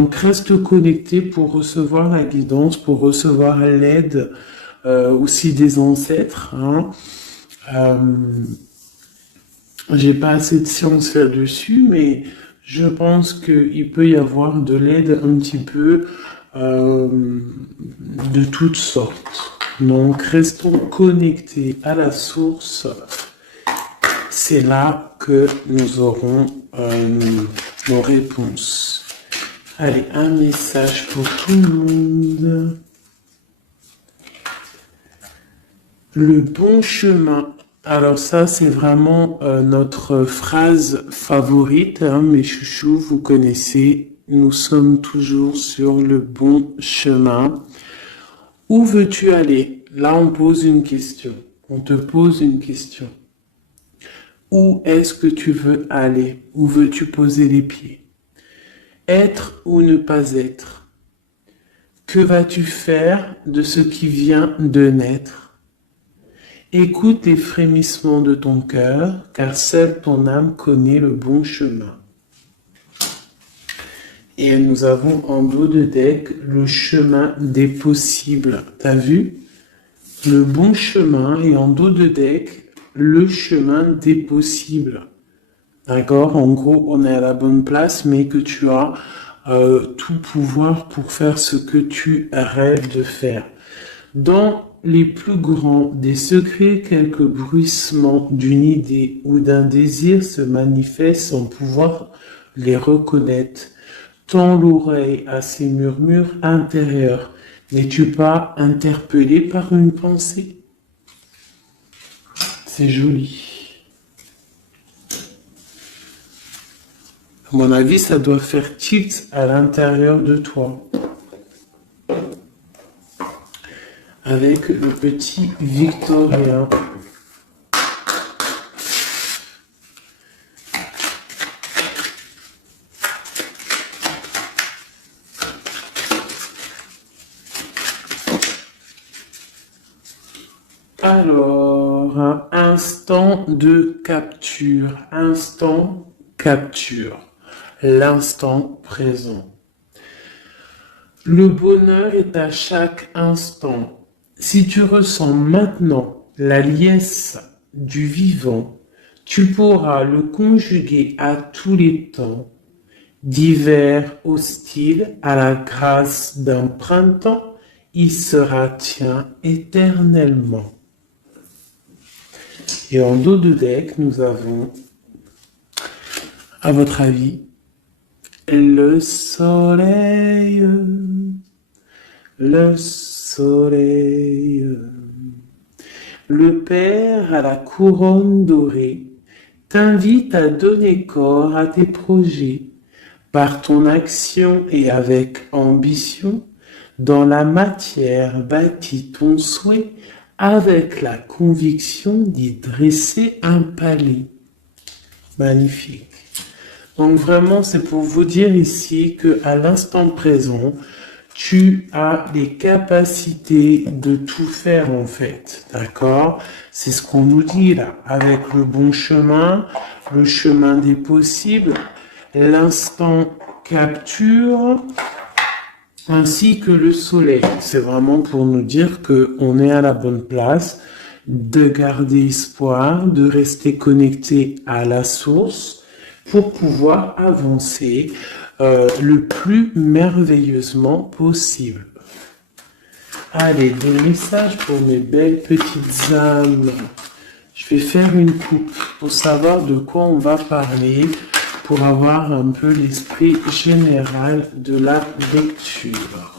Donc reste connecté pour recevoir la guidance, pour recevoir l'aide aussi des ancêtres. Hein. J'ai pas assez de science là-dessus, mais je pense qu'il peut y avoir de l'aide un petit peu de toutes sortes. Donc restons connectés à la source. C'est là que nous aurons nos réponses. Allez, un message pour tout le monde. Le bon chemin. Alors ça, c'est vraiment notre phrase favorite, hein, mes chouchous, vous connaissez. Nous sommes toujours sur le bon chemin. Où veux-tu aller? Là, on pose une question. On te pose une question. Où est-ce que tu veux aller? Où veux-tu poser les pieds? Être ou ne pas être? Que vas-tu faire de ce qui vient de naître? Écoute les frémissements de ton cœur, car seule ton âme connaît le bon chemin. Et nous avons en dos de deck le chemin des possibles. T'as vu? Le bon chemin et en dos de deck, le chemin des possibles. D'accord? En gros, on est à la bonne place, mais que tu as tout pouvoir pour faire ce que tu rêves de faire. Dans les plus grands des secrets, quelques bruissements d'une idée ou d'un désir se manifestent sans pouvoir les reconnaître. Tends l'oreille à ces murmures intérieurs. N'es-tu pas interpellé par une pensée? C'est joli. À mon avis, ça doit faire tilt à l'intérieur de toi. Avec le petit Victorien. Alors, un instant de capture. Instant capture. L'instant présent. Le bonheur est à chaque instant. Si tu ressens maintenant la liesse du vivant, tu pourras le conjuguer à tous les temps, d'hiver hostile à la grâce d'un printemps, il sera tien éternellement. Et en dos de deck, nous avons, à votre avis, le soleil, le soleil, le Père à la couronne dorée t'invite à donner corps à tes projets par ton action et avec ambition. Dans la matière bâtis ton souhait avec la conviction d'y dresser un palais. Magnifique. Donc vraiment, c'est pour vous dire ici qu'à l'instant présent, tu as les capacités de tout faire en fait, d'accord? C'est ce qu'on nous dit là, avec le bon chemin, le chemin des possibles, l'instant capture, ainsi que le soleil. C'est vraiment pour nous dire qu'on est à la bonne place, de garder espoir, de rester connecté à la source pour pouvoir avancer le plus merveilleusement possible. Allez, des messages pour mes belles petites âmes. Je vais faire une coupe pour savoir de quoi on va parler, pour avoir un peu l'esprit général de la lecture.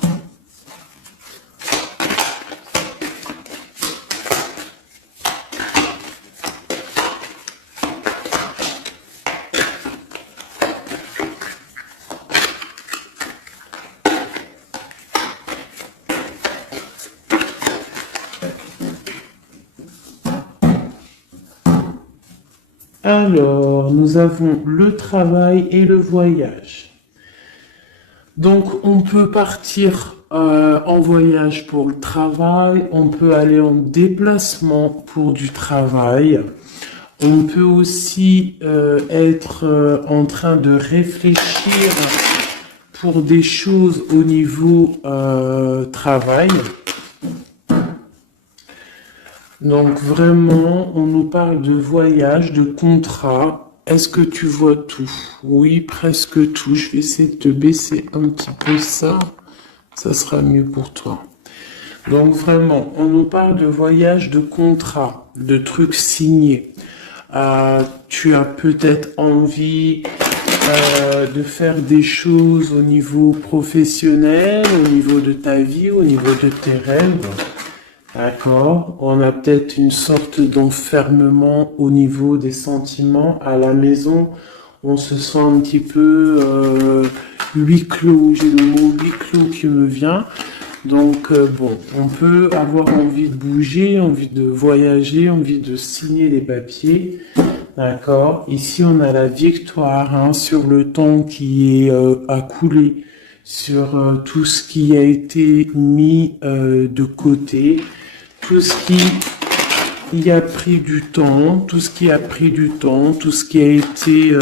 Alors, nous avons le travail et le voyage. Donc, on peut partir en voyage pour le travail, on peut aller en déplacement pour du travail, on peut aussi être en train de réfléchir pour des choses au niveau travail. Donc vraiment, on nous parle de voyage, de contrat. Est-ce que tu vois tout? Oui, presque tout. Je vais essayer de te baisser un petit peu ça. Ça sera mieux pour toi. Donc vraiment, on nous parle de voyage, de contrat, de trucs signés. Tu as peut-être envie de faire des choses au niveau professionnel, au niveau de ta vie, au niveau de tes rêves. D'accord. On a peut-être une sorte d'enfermement au niveau des sentiments à la maison. On se sent un petit peu huis clos. J'ai le mot huis clos qui me vient. Donc bon, on peut avoir envie de bouger, envie de voyager, envie de signer les papiers. D'accord. Ici, on a la victoire hein, sur le temps qui est à couler, sur tout ce qui a été mis de côté. Tout ce qui a pris du temps, tout ce qui a pris du temps, tout ce qui a été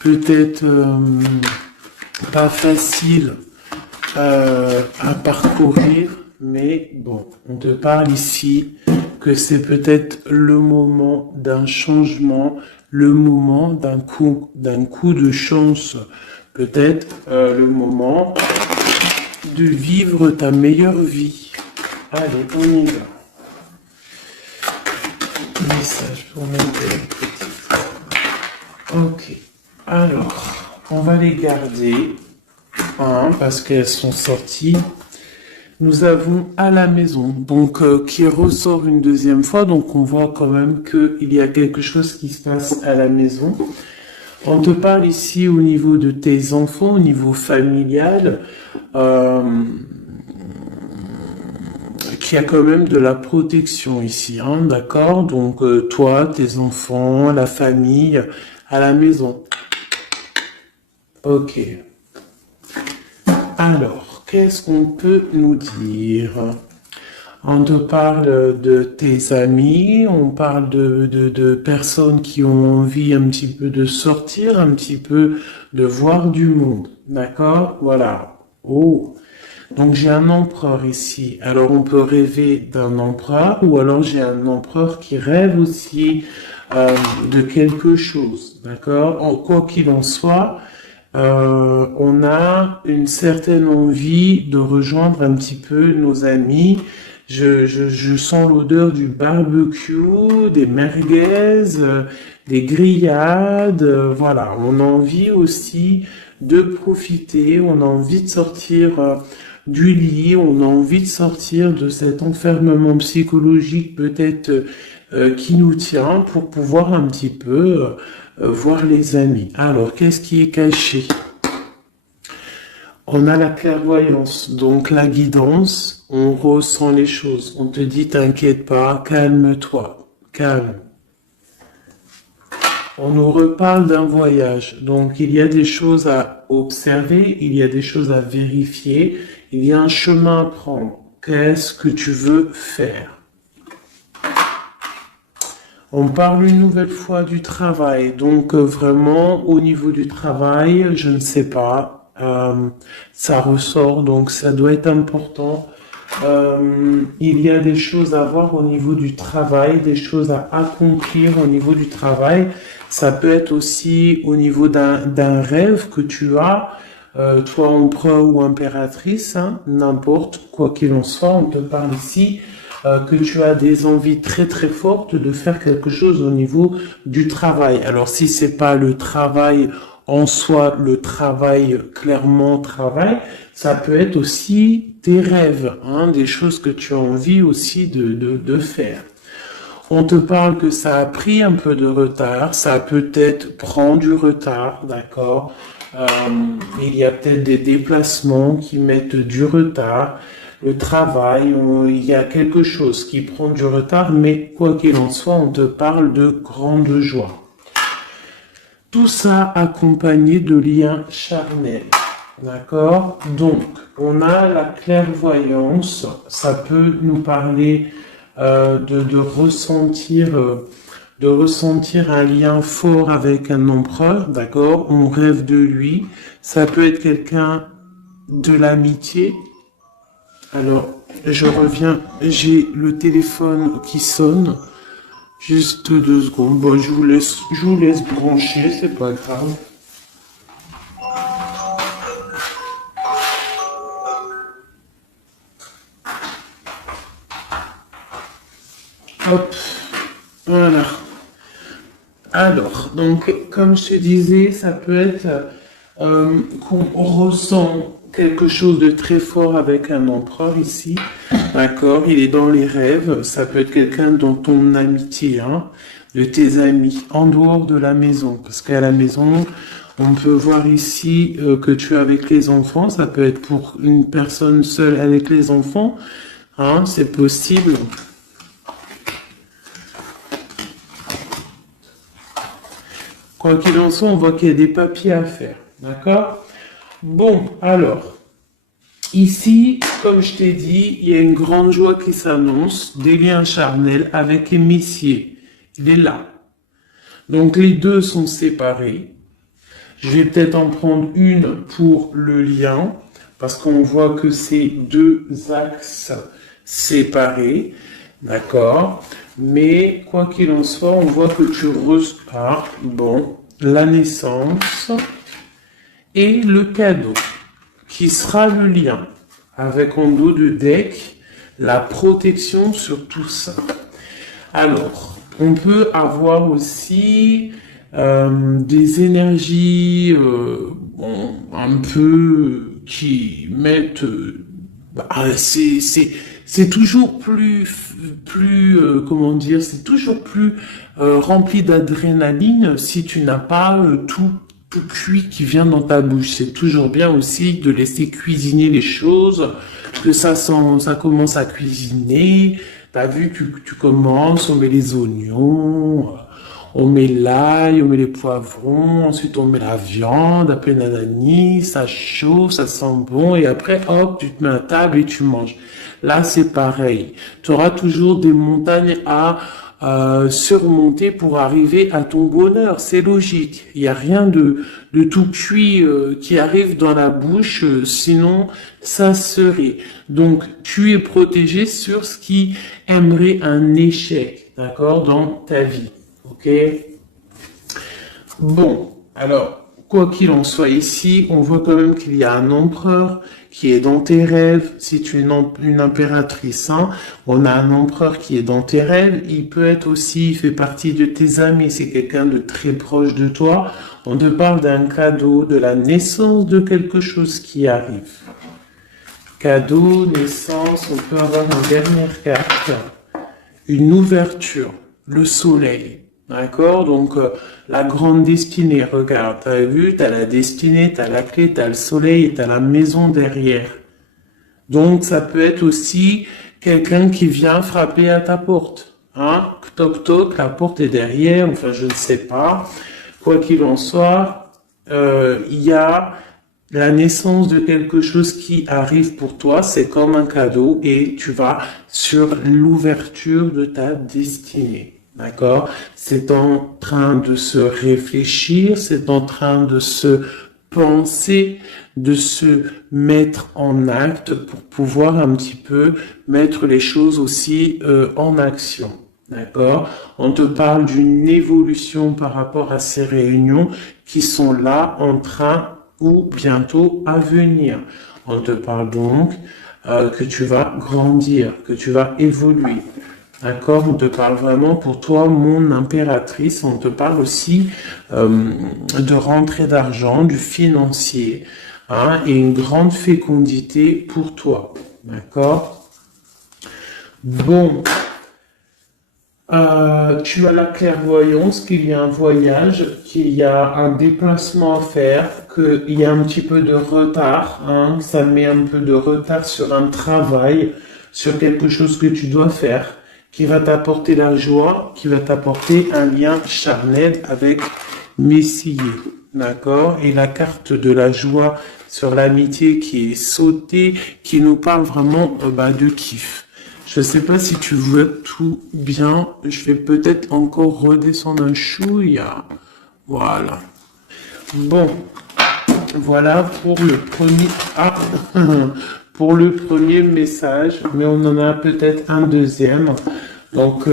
peut-être pas facile à parcourir, mais bon, on te parle ici que c'est peut-être le moment d'un changement, le moment d'un coup de chance, peut-être le moment de vivre ta meilleure vie. Allez, on y va. Message pour mes petites. Ok. Alors, on va les garder hein, parce qu'elles sont sorties. Nous avons à la maison, donc qui ressort une deuxième fois. Donc on voit quand même qu'il y a quelque chose qui se passe à la maison. On te parle ici au niveau de tes enfants, au niveau familial. Qu'il y a quand même de la protection ici, hein, d'accord? Donc toi, tes enfants, la famille, à la maison. Ok. Alors, qu'est-ce qu'on peut nous dire? On te parle de tes amis, on parle de personnes qui ont envie un petit peu de sortir, un petit peu de voir du monde, d'accord? Voilà. Oh. Donc j'ai un empereur ici. Alors on peut rêver d'un empereur ou alors j'ai un empereur qui rêve aussi de quelque chose. D'accord? Quoi qu'il en soit, on a une certaine envie de rejoindre un petit peu nos amis. Je sens l'odeur du barbecue, des merguez, des grillades. Voilà, on a envie aussi de profiter, on a envie de sortir du lit, on a envie de sortir de cet enfermement psychologique peut-être qui nous tient pour pouvoir un petit peu voir les amis. Alors, qu'est-ce qui est caché? On a la clairvoyance, donc la guidance, on ressent les choses. On te dit, t'inquiète pas, calme-toi, calme. On nous reparle d'un voyage, donc il y a des choses à observer, il y a des choses à vérifier, il y a un chemin à prendre. Qu'est-ce que tu veux faire? On parle une nouvelle fois du travail, donc vraiment au niveau du travail, je ne sais pas, ça ressort, donc ça doit être important. Il y a des choses à voir au niveau du travail, des choses à accomplir au niveau du travail. Ça peut être aussi au niveau d'un rêve que tu as, toi empereur ou impératrice, hein, n'importe quoi qu'il en soit, on te parle ici que tu as des envies très très fortes de faire quelque chose au niveau du travail. Alors si c'est pas le travail en soi, le travail clairement travail, ça peut être aussi tes rêves, hein, des choses que tu as envie aussi de faire. On te parle que ça a pris un peu de retard, ça peut-être prend du retard, d'accord. Il y a peut-être des déplacements qui mettent du retard. Le travail, il y a quelque chose qui prend du retard, mais quoi qu'il en soit, on te parle de grande joie. Tout ça accompagné de liens charnels, d'accord? Donc, on a la clairvoyance, ça peut nous parler de ressentir un lien fort avec un empereur, d'accord? On rêve de lui, Ça peut être quelqu'un de l'amitié. Alors, je reviens, j'ai le téléphone qui sonne. Juste 2 secondes. Bon, je vous laisse brancher, c'est pas grave. Hop, voilà. Alors, donc, comme je te disais, ça peut être qu'on ressent quelque chose de très fort avec un empereur ici, d'accord? Il est dans les rêves, ça peut être quelqu'un dans ton amitié, hein, de tes amis, en dehors de la maison, parce qu'à la maison, on peut voir ici que tu es avec les enfants, ça peut être pour une personne seule avec les enfants, hein, c'est possible. Quoi qu'il en soit, on voit qu'il y a des papiers à faire, d'accord? Bon, alors, ici, comme je t'ai dit, il y a une grande joie qui s'annonce, des liens charnels avec Messier. Il est là. Donc, les deux sont séparés. Je vais peut-être en prendre une pour le lien, parce qu'on voit que c'est 2 axes séparés, d'accord? Mais, quoi qu'il en soit, on voit que tu repars, bon, la naissance et le cadeau, qui sera le lien, avec en dos de deck, la protection sur tout ça. Alors, on peut avoir aussi des énergies bon, un peu qui mettent... c'est toujours comment dire, c'est toujours plus rempli d'adrénaline si tu n'as pas tout cuit qui vient dans ta bouche. C'est toujours bien aussi de laisser cuisiner les choses, que ça commence à cuisiner. T'as vu, tu commences, on met les oignons, on met l'ail, on met les poivrons, ensuite on met la viande, après nanani, ça chauffe, ça sent bon, et après, hop, tu te mets à table et tu manges. Là, c'est pareil. Tu auras toujours des montagnes à surmonter pour arriver à ton bonheur. C'est logique. Il n'y a rien de tout cuit qui arrive dans la bouche, sinon ça serait. Donc, tu es protégé sur ce qui aimerait un échec, d'accord, dans ta vie. Ok? Bon, alors, quoi qu'il en soit ici, on voit quand même qu'il y a un empereur qui est dans tes rêves. Si tu es une impératrice, hein, on a un empereur qui est dans tes rêves. Il peut être aussi, il fait partie de tes amis. C'est quelqu'un de très proche de toi. On te parle d'un cadeau, de la naissance de quelque chose qui arrive. Cadeau, naissance, on peut avoir une dernière carte. Une ouverture, le soleil. D'accord? Donc, la grande destinée, regarde, t'as vu, t'as la destinée, t'as la clé, t'as le soleil et t'as la maison derrière. Donc, ça peut être aussi quelqu'un qui vient frapper à ta porte. Hein? Toc toc, la porte est derrière, enfin, je ne sais pas. Quoi qu'il en soit, il y a la naissance de quelque chose qui arrive pour toi, c'est comme un cadeau et tu vas sur l'ouverture de ta destinée. D'accord? C'est en train de se réfléchir, c'est en train de se penser, de se mettre en acte pour pouvoir un petit peu mettre les choses aussi en action. D'accord? On te parle d'une évolution par rapport à ces réunions qui sont là en train ou bientôt à venir. On te parle donc que tu vas grandir, que tu vas évoluer. D'accord? On te parle vraiment pour toi, mon impératrice. On te parle aussi de rentrée d'argent, du financier, hein, et une grande fécondité pour toi. D'accord? Bon. Tu as la clairvoyance qu'il y a un voyage, qu'il y a un déplacement à faire, qu'il y a un petit peu de retard, hein, ça met un peu de retard sur un travail, sur quelque chose que tu dois faire, qui va t'apporter la joie, qui va t'apporter un lien charnel avec Messier, d'accord? Et la carte de la joie sur l'amitié qui est sautée, qui nous parle vraiment de kiff. Je sais pas si tu vois tout bien. Je vais peut-être encore redescendre un chouïa. Voilà. Bon. Voilà pour le premier, pour le premier message, mais on en a peut-être un deuxième. Donc,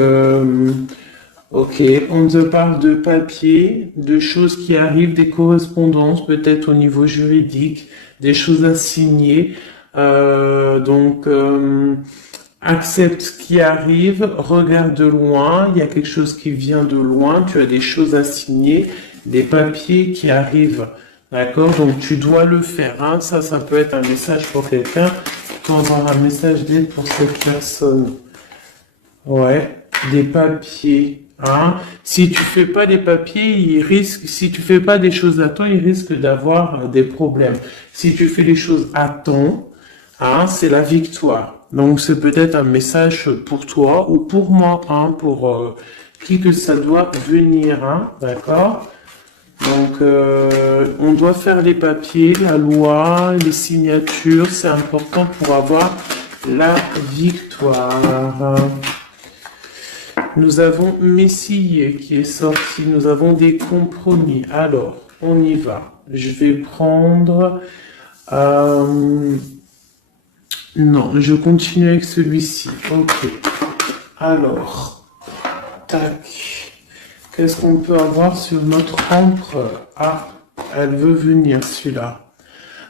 ok, on te parle de papier, de choses qui arrivent, des correspondances, peut-être au niveau juridique, des choses à signer. Accepte ce qui arrive, regarde de loin, il y a quelque chose qui vient de loin, tu as des choses à signer, des papiers qui arrivent. D'accord? Donc tu dois le faire. Hein. Ça peut être un message pour quelqu'un. Tu auras un message d'aide pour cette personne. Ouais, des papiers. Hein. Si tu fais pas des papiers, si tu fais pas des choses à temps, il risque d'avoir des problèmes. Si tu fais les choses à temps, hein, c'est la victoire. Donc c'est peut-être un message pour toi ou pour moi, hein, pour qui que ça doit venir, hein, d'accord? Donc on doit faire les papiers, la loi, les signatures, c'est important pour avoir la victoire. Nous avons Messie qui est sorti, nous avons des compromis. Alors, on y va. Je vais prendre... Non, je continue avec celui-ci. Ok. Alors, tac. Qu'est-ce qu'on peut avoir sur notre empereur? Ah, elle veut venir, celui-là.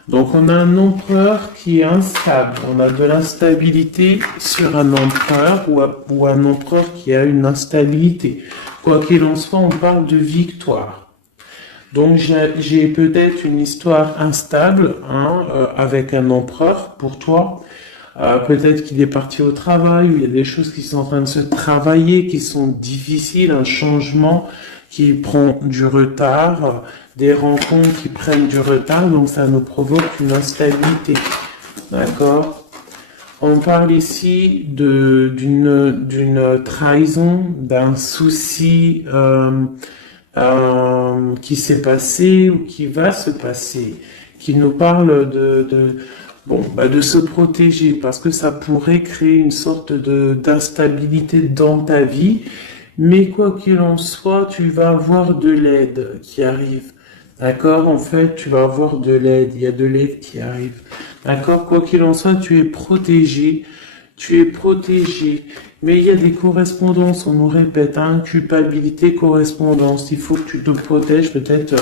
Donc, on a un empereur qui est instable. On a de l'instabilité sur un empereur ou un empereur qui a une instabilité. Quoi qu'il en soit, on parle de victoire. Donc, j'ai peut-être une histoire instable avec un empereur pour toi. Peut-être qu'il est parti au travail, ou il y a des choses qui sont en train de se travailler, qui sont difficiles, un changement qui prend du retard, des rencontres qui prennent du retard, donc ça nous provoque une instabilité. D'accord? On parle ici d'une trahison, d'un souci qui s'est passé ou qui va se passer, qui nous parle de se protéger parce que ça pourrait créer une sorte d'instabilité dans ta vie. Mais quoi qu'il en soit, tu vas avoir de l'aide qui arrive. D'accord? En fait, tu vas avoir de l'aide. Il y a de l'aide qui arrive. D'accord? Quoi qu'il en soit, tu es protégé. Tu es protégé. Mais il y a des correspondances, on nous répète, hein, culpabilité, correspondance. Il faut que tu te protèges. Peut-être,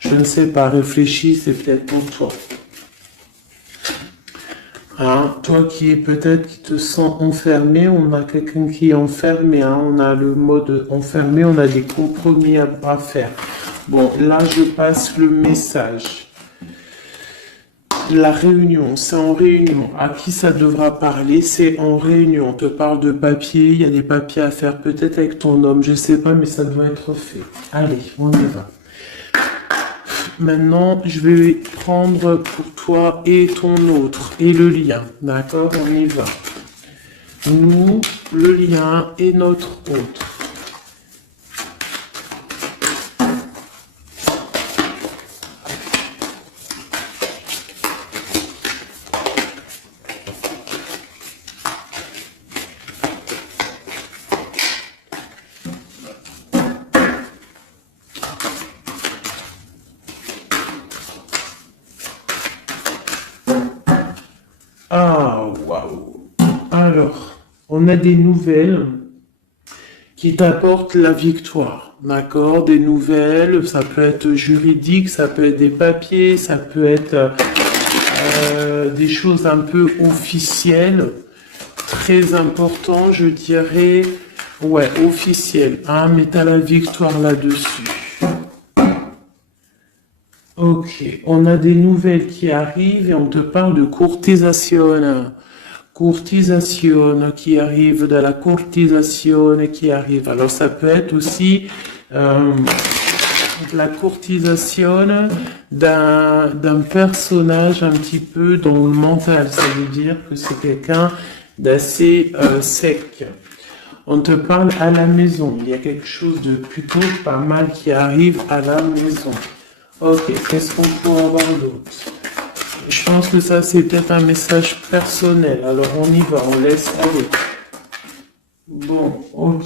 je ne sais pas, réfléchis, c'est peut-être pour toi. Hein, toi qui te sens enfermé, on a quelqu'un qui est enfermé, hein, on a le mode enfermé, on a des compromis à faire. Bon, là je passe le message. La réunion, c'est en réunion. À qui ça devra parler? C'est en réunion. On te parle de papier, il y a des papiers à faire, peut-être avec ton homme, je sais pas, mais ça doit être fait. Allez, on y va. Maintenant, je vais prendre pour toi et ton autre, et le lien. D'accord? On y va. Nous, le lien et notre autre. Ah, waouh. Alors, on a des nouvelles qui t'apportent la victoire, d'accord? Des nouvelles, ça peut être juridique, ça peut être des papiers, ça peut être des choses un peu officielles, très important, je dirais, ouais, officielles, hein, mais t'as la victoire là-dessus. Ok, on a des nouvelles qui arrivent et on te parle de courtisation. Courtisation qui arrive, de la courtisation qui arrive. Alors ça peut être aussi la courtisation d'un personnage un petit peu dans le mental. Ça veut dire que c'est quelqu'un d'assez sec. On te parle à la maison. Il y a quelque chose de plutôt pas mal qui arrive à la maison. Ok, qu'est-ce qu'on peut avoir d'autre? Je pense que ça, c'est peut-être un message personnel. Alors, on y va, on laisse aller. Bon, ok.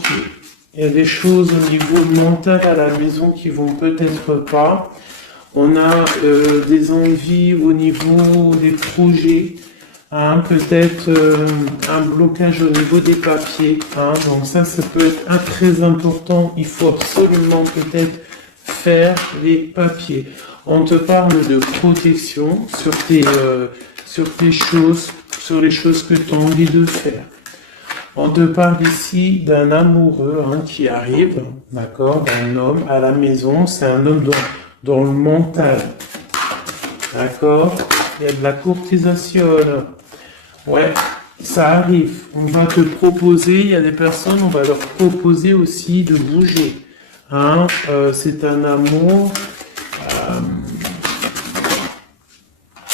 Il y a des choses au niveau mental à la maison qui vont peut-être pas. On a des envies au niveau des projets, hein, peut-être un blocage au niveau des papiers. Hein, donc ça peut être très important. Il faut absolument peut-être faire les papiers. On te parle de protection sur tes choses, sur les choses que tu as envie de faire. On te parle ici d'un amoureux qui arrive, d'accord, d'un homme à la maison. C'est un homme dans le mental, d'accord. Il y a de la courtisation. Ouais, ça arrive. On va te proposer, il y a des personnes, on va leur proposer aussi de bouger. Hein, c'est un amour.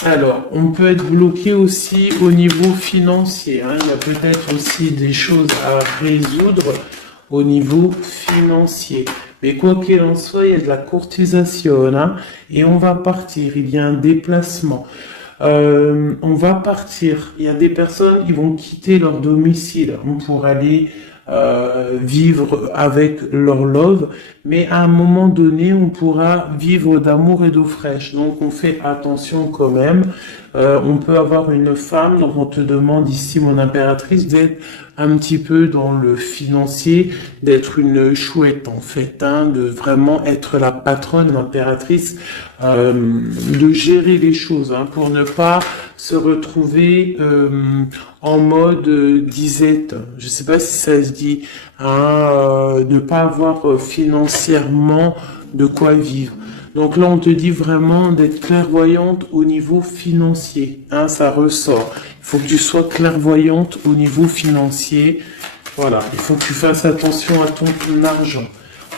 Alors, on peut être bloqué aussi au niveau financier. Hein. Il y a peut-être aussi des choses à résoudre au niveau financier. Mais quoi qu'il en soit, il y a de la courtisation. Hein, et on va partir. Il y a un déplacement. On va partir. Il y a des personnes qui vont quitter leur domicile pour aller vivre avec leur love, mais à un moment donné, on pourra vivre d'amour et d'eau fraîche. Donc, on fait attention quand même. On peut avoir une femme, donc on te demande ici, mon impératrice, d'être un petit peu dans le financier, d'être une chouette en fait, hein, de vraiment être la patronne, l'impératrice, de gérer les choses, hein, pour ne pas se retrouver en mode disette. Je sais pas si ça se dit, hein, ne pas avoir financièrement de quoi vivre. Donc là, on te dit vraiment d'être clairvoyante au niveau financier. Hein, ça ressort. Il faut que tu sois clairvoyante au niveau financier. Voilà, il faut que tu fasses attention à ton argent.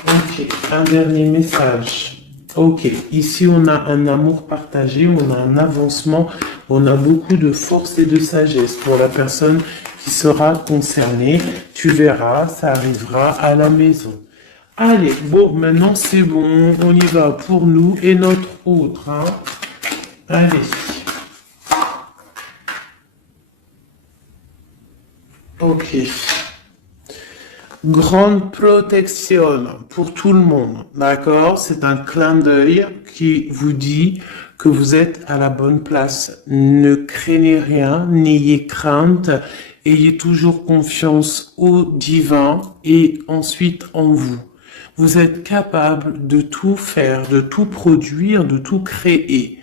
Ok, un dernier message. Ok, ici on a un amour partagé, on a un avancement, on a beaucoup de force et de sagesse pour la personne qui sera concernée. Tu verras, ça arrivera à la maison. Allez, bon, maintenant c'est bon, on y va pour nous et notre autre. Hein. Allez. Ok. Grande protection pour tout le monde, d'accord? C'est un clin d'œil qui vous dit que vous êtes à la bonne place. Ne craignez rien, n'ayez crainte, ayez toujours confiance au divin et ensuite en vous. Vous êtes capable de tout faire, de tout produire, de tout créer.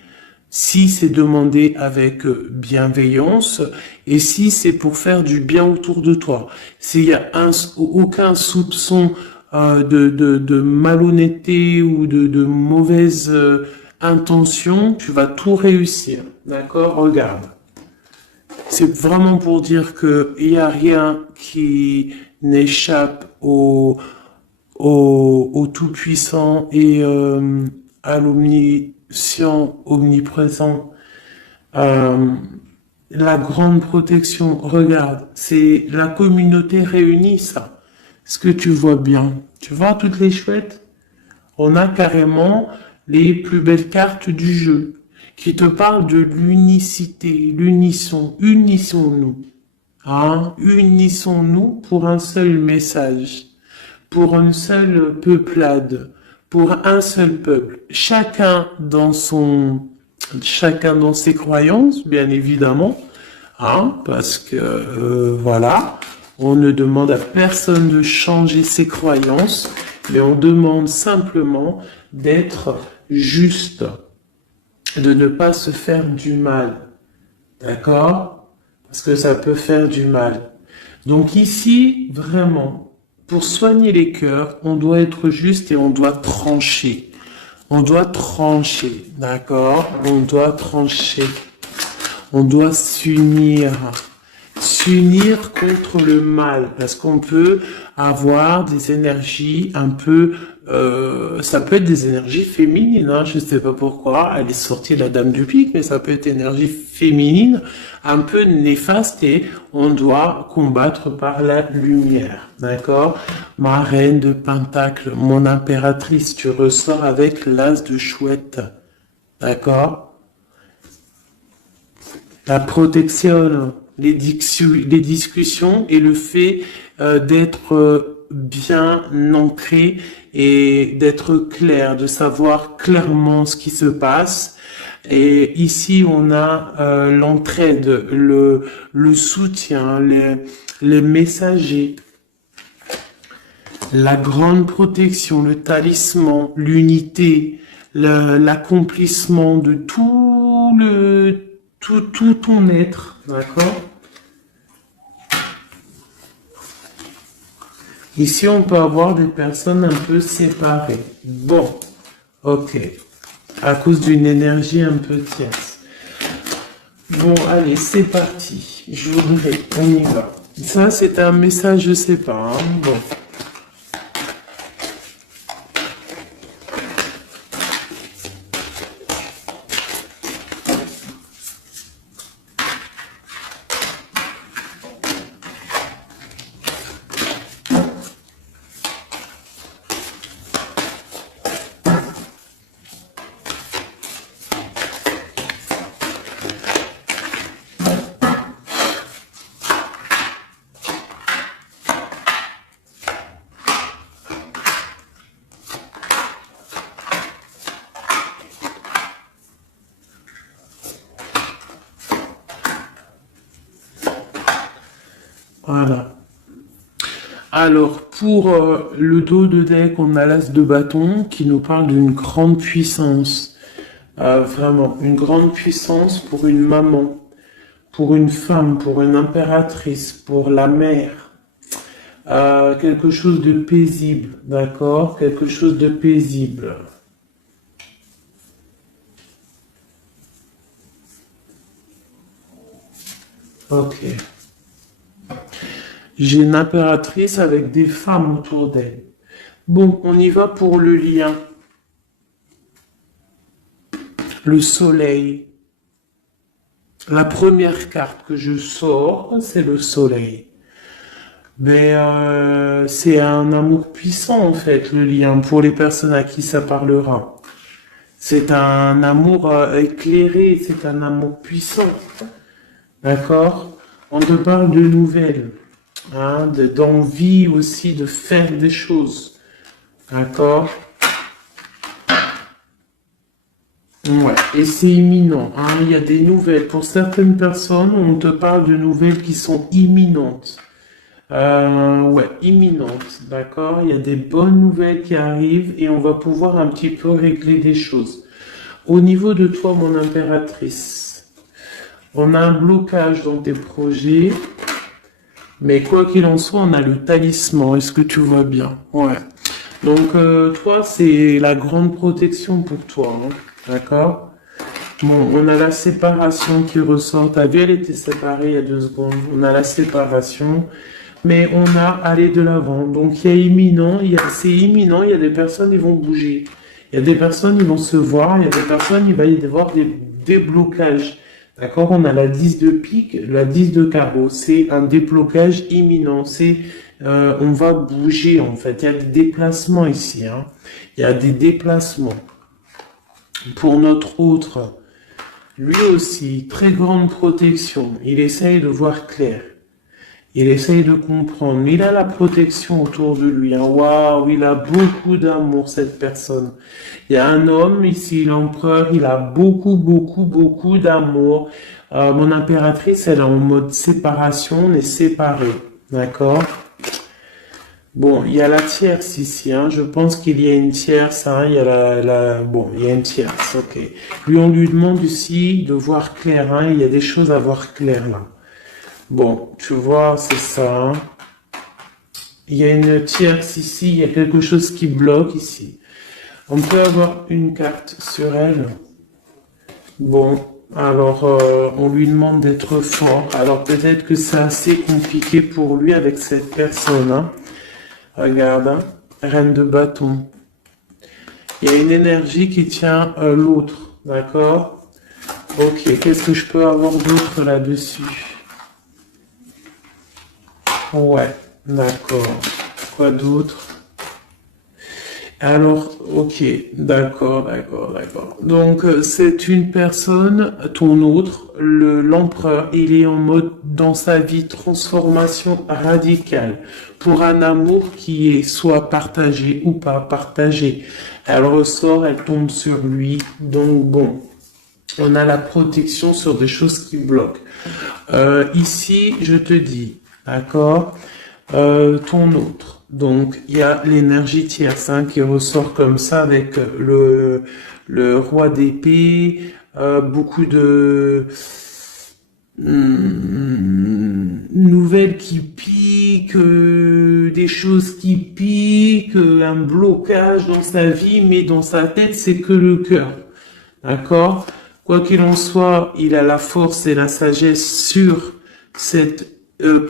Si c'est demandé avec bienveillance et si c'est pour faire du bien autour de toi. S'il y a aucun soupçon de malhonnêteté ou de mauvaise intention, tu vas tout réussir. D'accord? Regarde. C'est vraiment pour dire que il n'y a rien qui n'échappe au Tout-Puissant et à l'omniscient, omniprésent. La grande protection, regarde, c'est la communauté réunie, ça. Est-ce que tu vois bien? Tu vois toutes les chouettes? On a carrément les plus belles cartes du jeu qui te parlent de l'unicité, l'unisson, unissons-nous. Hein? Unissons-nous pour un seul message, pour une seule peuplade, pour un seul peuple. Chacun dans ses croyances, bien évidemment, hein, parce que voilà, on ne demande à personne de changer ses croyances, mais on demande simplement d'être juste, de ne pas se faire du mal, d'accord? Parce que ça peut faire du mal. Donc ici, vraiment, pour soigner les cœurs, on doit être juste et on doit trancher. On doit trancher, d'accord? On doit trancher. On doit s'unir. S'unir contre le mal. Parce qu'on peut avoir des énergies un peu... ça peut être des énergies féminines, hein, je ne sais pas pourquoi. Elle est sortie la dame du pique, mais ça peut être énergie féminine, un peu néfaste, et on doit combattre par la lumière. D'accord? Ma reine de Pentacle, mon impératrice, tu ressors avec l'as de chouette. D'accord? La protection, les discussions et le fait d'être bien ancré et d'être clair, de savoir clairement ce qui se passe. Et ici, on a l'entraide, le soutien, les messagers, la grande protection, le talisman, l'unité, l'accomplissement de tout ton être, d'accord? Ici, on peut avoir des personnes un peu séparées. Bon, ok. À cause d'une énergie un peu tierce. Bon, allez, c'est parti. Je voudrais, on y va. Ça, c'est un message, je sais pas. Hein. Bon. Voilà. Alors, pour le dos de deck, on a l'as de bâton qui nous parle d'une grande puissance. Vraiment, une grande puissance pour une maman, pour une femme, pour une impératrice, pour la mère. Quelque chose de paisible, d'accord? Quelque chose de paisible. Ok. J'ai une impératrice avec des femmes autour d'elle. Bon, on y va pour le lien. Le soleil. La première carte que je sors, c'est le soleil. Mais c'est un amour puissant en fait, le lien, pour les personnes à qui ça parlera. C'est un amour éclairé, c'est un amour puissant. D'accord? On te parle de nouvelles, hein, d'envie aussi de faire des choses. D'accord? Ouais, et c'est imminent, hein. Il y a des nouvelles. Pour certaines personnes, on te parle de nouvelles qui sont imminentes. Ouais, imminentes, d'accord? Il y a des bonnes nouvelles qui arrivent et on va pouvoir un petit peu régler des choses. Au niveau de toi, mon impératrice, on a un blocage dans tes projets, mais quoi qu'il en soit, on a le talisman. Est-ce que tu vois bien? Ouais. Donc, toi, c'est la grande protection pour toi, hein. D'accord? Bon, on a la séparation qui ressort. T'as vu, elle était séparée il y a 2 secondes. On a la séparation, mais on a aller de l'avant. Donc, il y a imminent, c'est imminent. Il y a des personnes, ils vont bouger. Il y a des personnes, ils vont se voir. Il y a des personnes, il va y avoir des déblocages. D'accord? On a la 10 de pique, la 10 de carreau. C'est un déblocage imminent. On va bouger, en fait. Il y a des déplacements ici, hein. Il y a des déplacements. Pour notre autre, lui aussi, très grande protection. Il essaye de voir clair. Il essaye de comprendre. Mais il a la protection autour de lui, hein. Waouh, il a beaucoup d'amour, cette personne. Il y a un homme ici, l'empereur, il a beaucoup, beaucoup, beaucoup d'amour. Mon impératrice, elle est en mode séparation, on est séparés. D'accord? Bon, il y a la tierce ici, hein. Je pense qu'il y a une tierce, hein. Il y a bon, il y a une tierce, ok. Lui, on lui demande ici de voir clair, hein. Il y a des choses à voir clair, là. Bon, tu vois, c'est ça, hein. Il y a une tierce ici, il y a quelque chose qui bloque ici. On peut avoir une carte sur elle. Bon, alors, on lui demande d'être fort. Alors, peut-être que c'est assez compliqué pour lui avec cette personne, hein. Regarde, hein, reine de bâton. Il y a une énergie qui tient l'autre, d'accord? Ok, qu'est-ce que je peux avoir d'autre là-dessus? Ouais, d'accord. Quoi d'autre? Alors, ok, d'accord. Donc, c'est une personne, ton autre, l'empereur, il est en mode, dans sa vie, transformation radicale pour un amour qui est soit partagé ou pas partagé. Elle ressort, elle tombe sur lui, donc bon. On a la protection sur des choses qui bloquent. Ici, je te dis, d'accord, ton autre. Donc, il y a l'énergie tierce qui ressort comme ça avec le roi d'épée, beaucoup de nouvelles qui piquent, des choses qui piquent, un blocage dans sa vie, mais dans sa tête, c'est que le cœur. D'accord? Quoi qu'il en soit, il a la force et la sagesse sur cette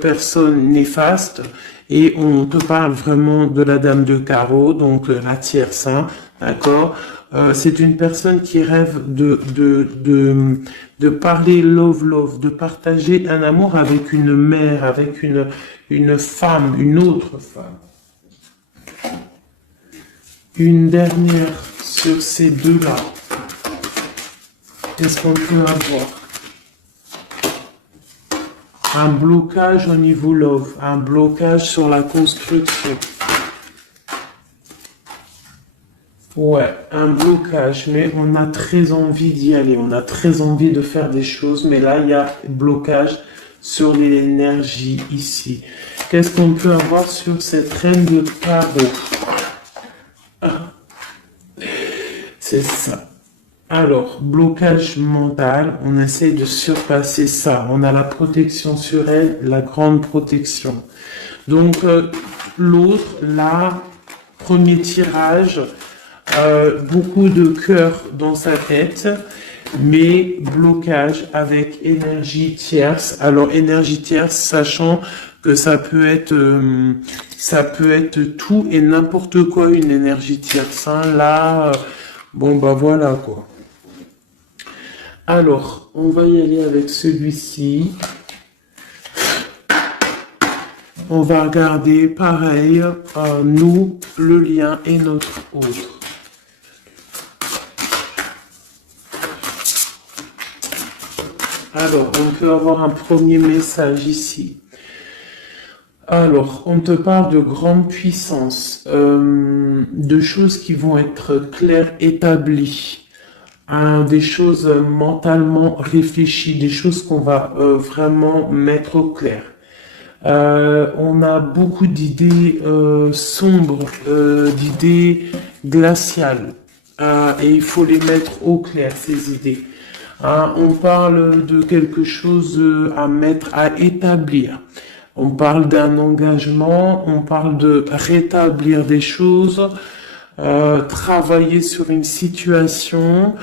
personne néfaste et on te parle vraiment de la dame de carreau, donc la tierce, d'accord? C'est une personne qui rêve de parler love, de partager un amour avec une mère, avec une femme, une autre femme. Une dernière sur ces deux-là. Qu'est-ce qu'on peut avoir? Un blocage au niveau love, un blocage sur la construction. Ouais, un blocage, mais on a très envie d'y aller, on a très envie de faire des choses, mais là, il y a blocage sur l'énergie ici. Qu'est-ce qu'on peut avoir sur cette reine de carreau? C'est ça. Alors, blocage mental, on essaie de surpasser ça. On a la protection sur elle, la grande protection. Donc, l'autre, là, premier tirage, beaucoup de cœur dans sa tête, mais blocage avec énergie tierce. Alors, énergie tierce, sachant que ça peut être tout et n'importe quoi, une énergie tierce. Là, bon, bah voilà, quoi. Alors, on va y aller avec celui-ci. On va regarder, pareil, nous, le lien et notre autre. Alors, on peut avoir un premier message ici. Alors, on te parle de grande puissance, de choses qui vont être claires, établies. Des choses mentalement réfléchies, des choses qu'on va vraiment mettre au clair. On a beaucoup d'idées sombres, d'idées glaciales, et il faut les mettre au clair, ces idées. On parle de quelque chose à mettre, à établir. On parle d'un engagement, on parle de rétablir des choses, travailler sur une situation,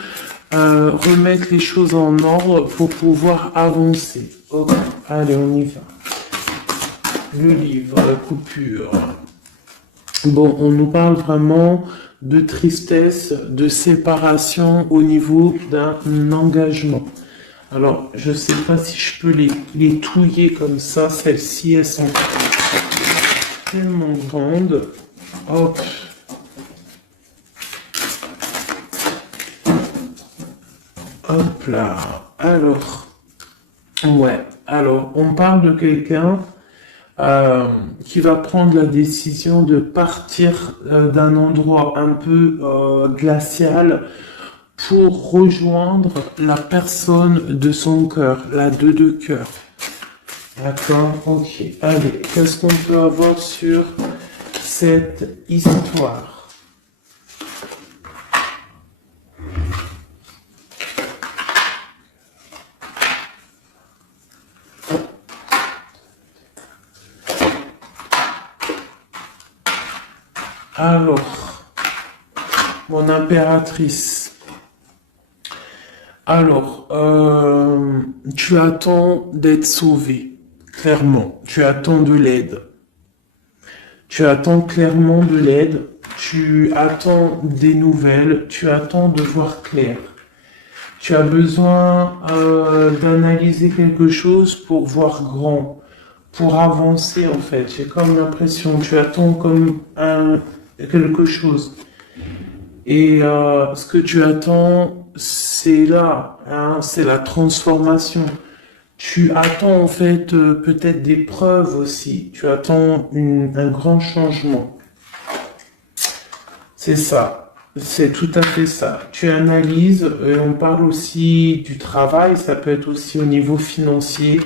remettre les choses en ordre pour pouvoir avancer. Ok, allez, on y va. Le livre, la coupure. Bon, on nous parle vraiment de tristesse, de séparation au niveau d'un engagement. Alors, je sais pas si je peux les touiller comme ça. Celles-ci, elles sont tellement grandes. Hop. Hop là. Alors, ouais. Alors, on parle de quelqu'un qui va prendre la décision de partir d'un endroit un peu glacial pour rejoindre la personne de son cœur, la deux de cœur. D'accord, ok. Allez, qu'est-ce qu'on peut avoir sur cette histoire? Alors, mon impératrice. Alors, tu attends d'être sauvé, clairement. Tu attends de l'aide. Tu attends clairement de l'aide. Tu attends des nouvelles. Tu attends de voir clair. Tu as besoin d'analyser quelque chose pour voir grand, pour avancer en fait. J'ai comme l'impression, tu attends comme quelque chose. Et ce que tu attends, c'est là, hein, c'est la transformation. Tu attends en fait peut-être des preuves aussi. Tu attends un grand changement. C'est ça. C'est tout à fait ça. Tu analyses, et on parle aussi du travail, ça peut être aussi au niveau financier,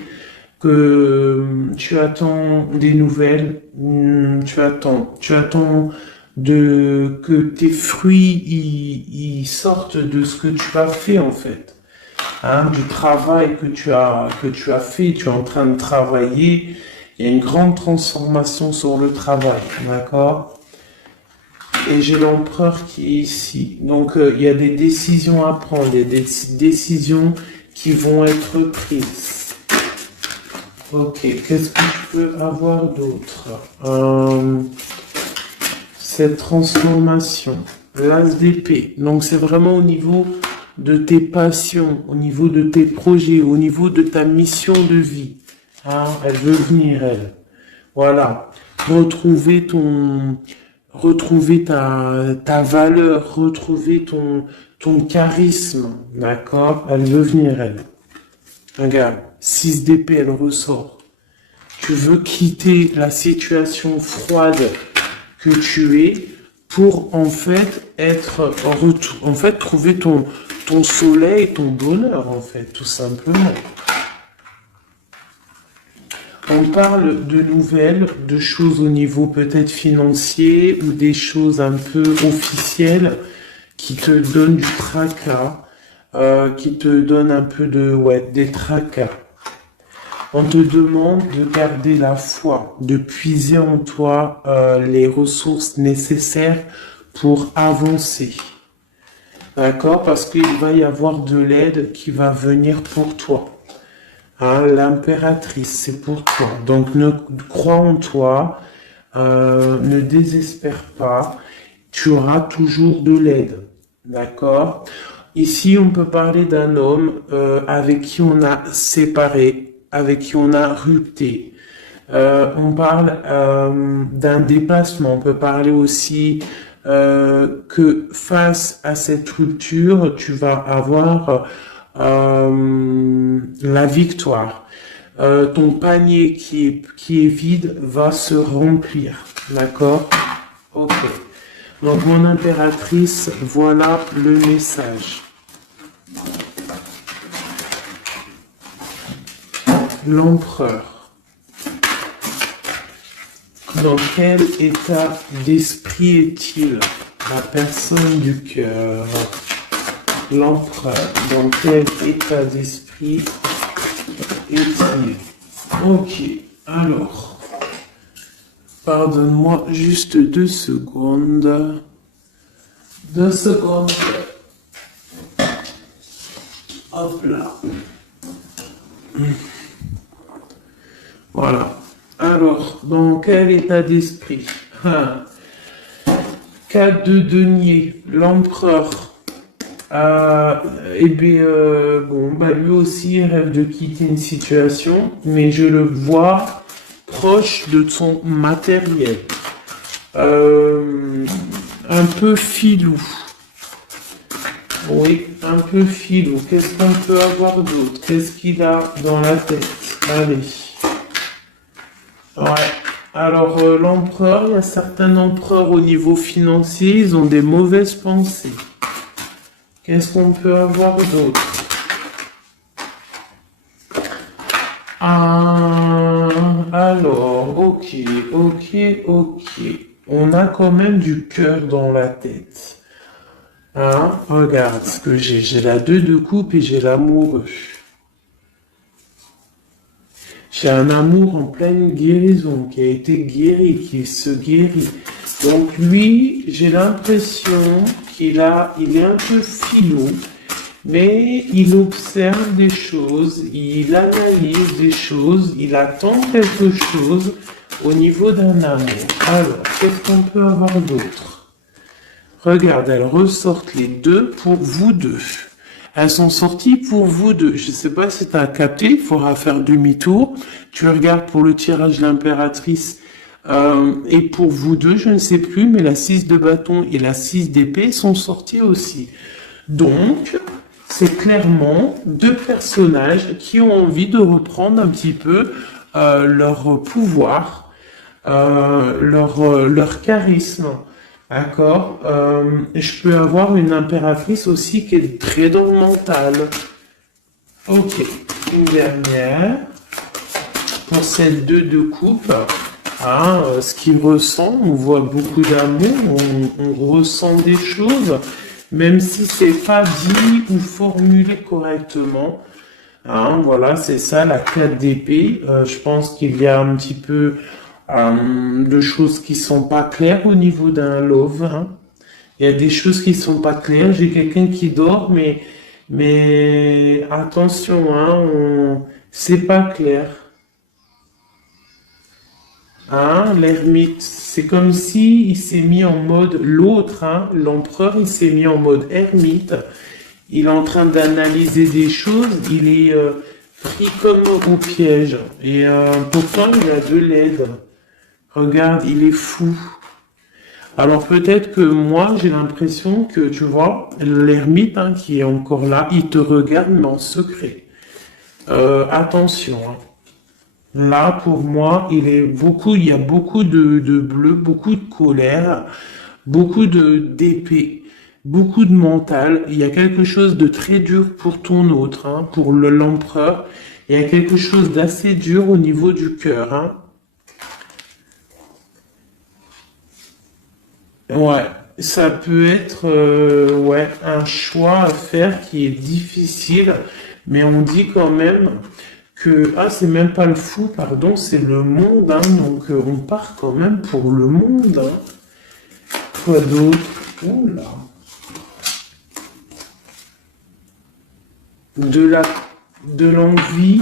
que tu attends des nouvelles, tu attends que tes fruits ils sortent de ce que tu as fait en fait. Hein, du travail que tu as fait, tu es en train de travailler, il y a une grande transformation sur le travail, d'accord? Et j'ai l'empereur qui est ici. Donc il y a des décisions à prendre, des décisions qui vont être prises. Ok, qu'est-ce que je peux avoir d'autre? Cette transformation, l'as d'épée. Donc c'est vraiment au niveau de tes passions, au niveau de tes projets, au niveau de ta mission de vie. Hein, elle veut venir, elle. Voilà. Retrouver ta valeur, retrouver ton charisme. D'accord? Elle veut venir, elle. Regarde, 6 d'épée, elle ressort. Tu veux quitter la situation froide que tu es pour en fait trouver ton soleil, ton bonheur en fait, tout simplement. On parle de nouvelles, de choses au niveau peut-être financier ou des choses un peu officielles qui te donnent du tracas, qui te donnent un peu des tracas. On te demande de garder la foi, de puiser en toi les ressources nécessaires pour avancer. D'accord? Parce qu'il va y avoir de l'aide qui va venir pour toi. Hein, l'impératrice, c'est pour toi. Donc, crois en toi, ne désespère pas. Tu auras toujours de l'aide. D'accord? Ici, on peut parler d'un homme avec qui on a séparé, avec qui on a rupté. On parle d'un déplacement. On peut parler aussi que face à cette rupture, tu vas avoir la victoire. Ton panier qui est vide va se remplir. D'accord? Ok. Donc, mon impératrice, voilà le message. L'empereur. Dans quel état d'esprit est-il? La personne du cœur. L'empereur. Dans quel état d'esprit est-il? Ok. Alors. Pardonne-moi juste 2 secondes. 2 secondes. Hop là. Voilà. Alors, dans quel état d'esprit? 4 de denier, l'empereur. Lui aussi rêve de quitter une situation, mais je le vois proche de son matériel. Un peu filou. Oui, un peu filou. Qu'est-ce qu'on peut avoir d'autre? Qu'est-ce qu'il a dans la tête? Allez. Ouais. Alors, l'empereur, il y a certains empereurs au niveau financier, ils ont des mauvaises pensées. Qu'est-ce qu'on peut avoir d'autre? Alors, ok. On a quand même du cœur dans la tête. Hein? Regarde ce que j'ai. J'ai la 2 de coupe et j'ai l'amoureux. J'ai un amour en pleine guérison, qui a été guéri, qui se guérit. Donc lui, j'ai l'impression il est un peu filou, mais il observe des choses, il analyse des choses, il attend quelque chose au niveau d'un amour. Alors, qu'est-ce qu'on peut avoir d'autre? Regarde, elles ressortent les 2 pour vous deux. Elles sont sorties pour vous deux. Je ne sais pas si tu as capté, il faudra faire demi-tour. Tu regardes pour le tirage de l'impératrice Et pour vous deux, je ne sais plus, mais la 6 de bâton et la 6 d'épée sont sorties aussi. Donc, c'est clairement deux personnages qui ont envie de reprendre un petit peu leur pouvoir, leur charisme. D'accord. Je peux avoir une impératrice aussi qui est très dans le mental. Ok, une dernière pour cette 2 de coupe. Hein, ce qu'il ressent, on voit beaucoup d'amour, on ressent des choses, même si c'est pas dit ou formulé correctement. Hein, voilà, c'est ça la 4 d'épée. Je pense qu'il y a un petit peu de choses qui sont pas claires au niveau d'un love. Hein. Il y a des choses qui sont pas claires. J'ai quelqu'un qui dort, mais attention, hein, c'est pas clair. Hein, l'ermite, c'est comme si il s'est mis en mode l'autre, hein, l'empereur, il s'est mis en mode ermite. Il est en train d'analyser des choses. Il est pris comme au piège. Et pourtant, il a de l'aide. Regarde, il est fou. Alors peut-être que moi, j'ai l'impression que, tu vois, l'ermite hein, qui est encore là, il te regarde, mais en secret. Attention. Hein. Là, pour moi, il y a beaucoup de bleu, beaucoup de colère, beaucoup d'épée, beaucoup de mental. Il y a quelque chose de très dur pour ton autre, hein, pour l'empereur. Il y a quelque chose d'assez dur au niveau du cœur. Hein. Ouais, ça peut être ouais, un choix à faire qui est difficile, mais on dit quand même que c'est même pas le fou, pardon, c'est le monde, hein, donc on part quand même pour le monde. Hein. Quoi d'autre? Oula. De la, de l'envie,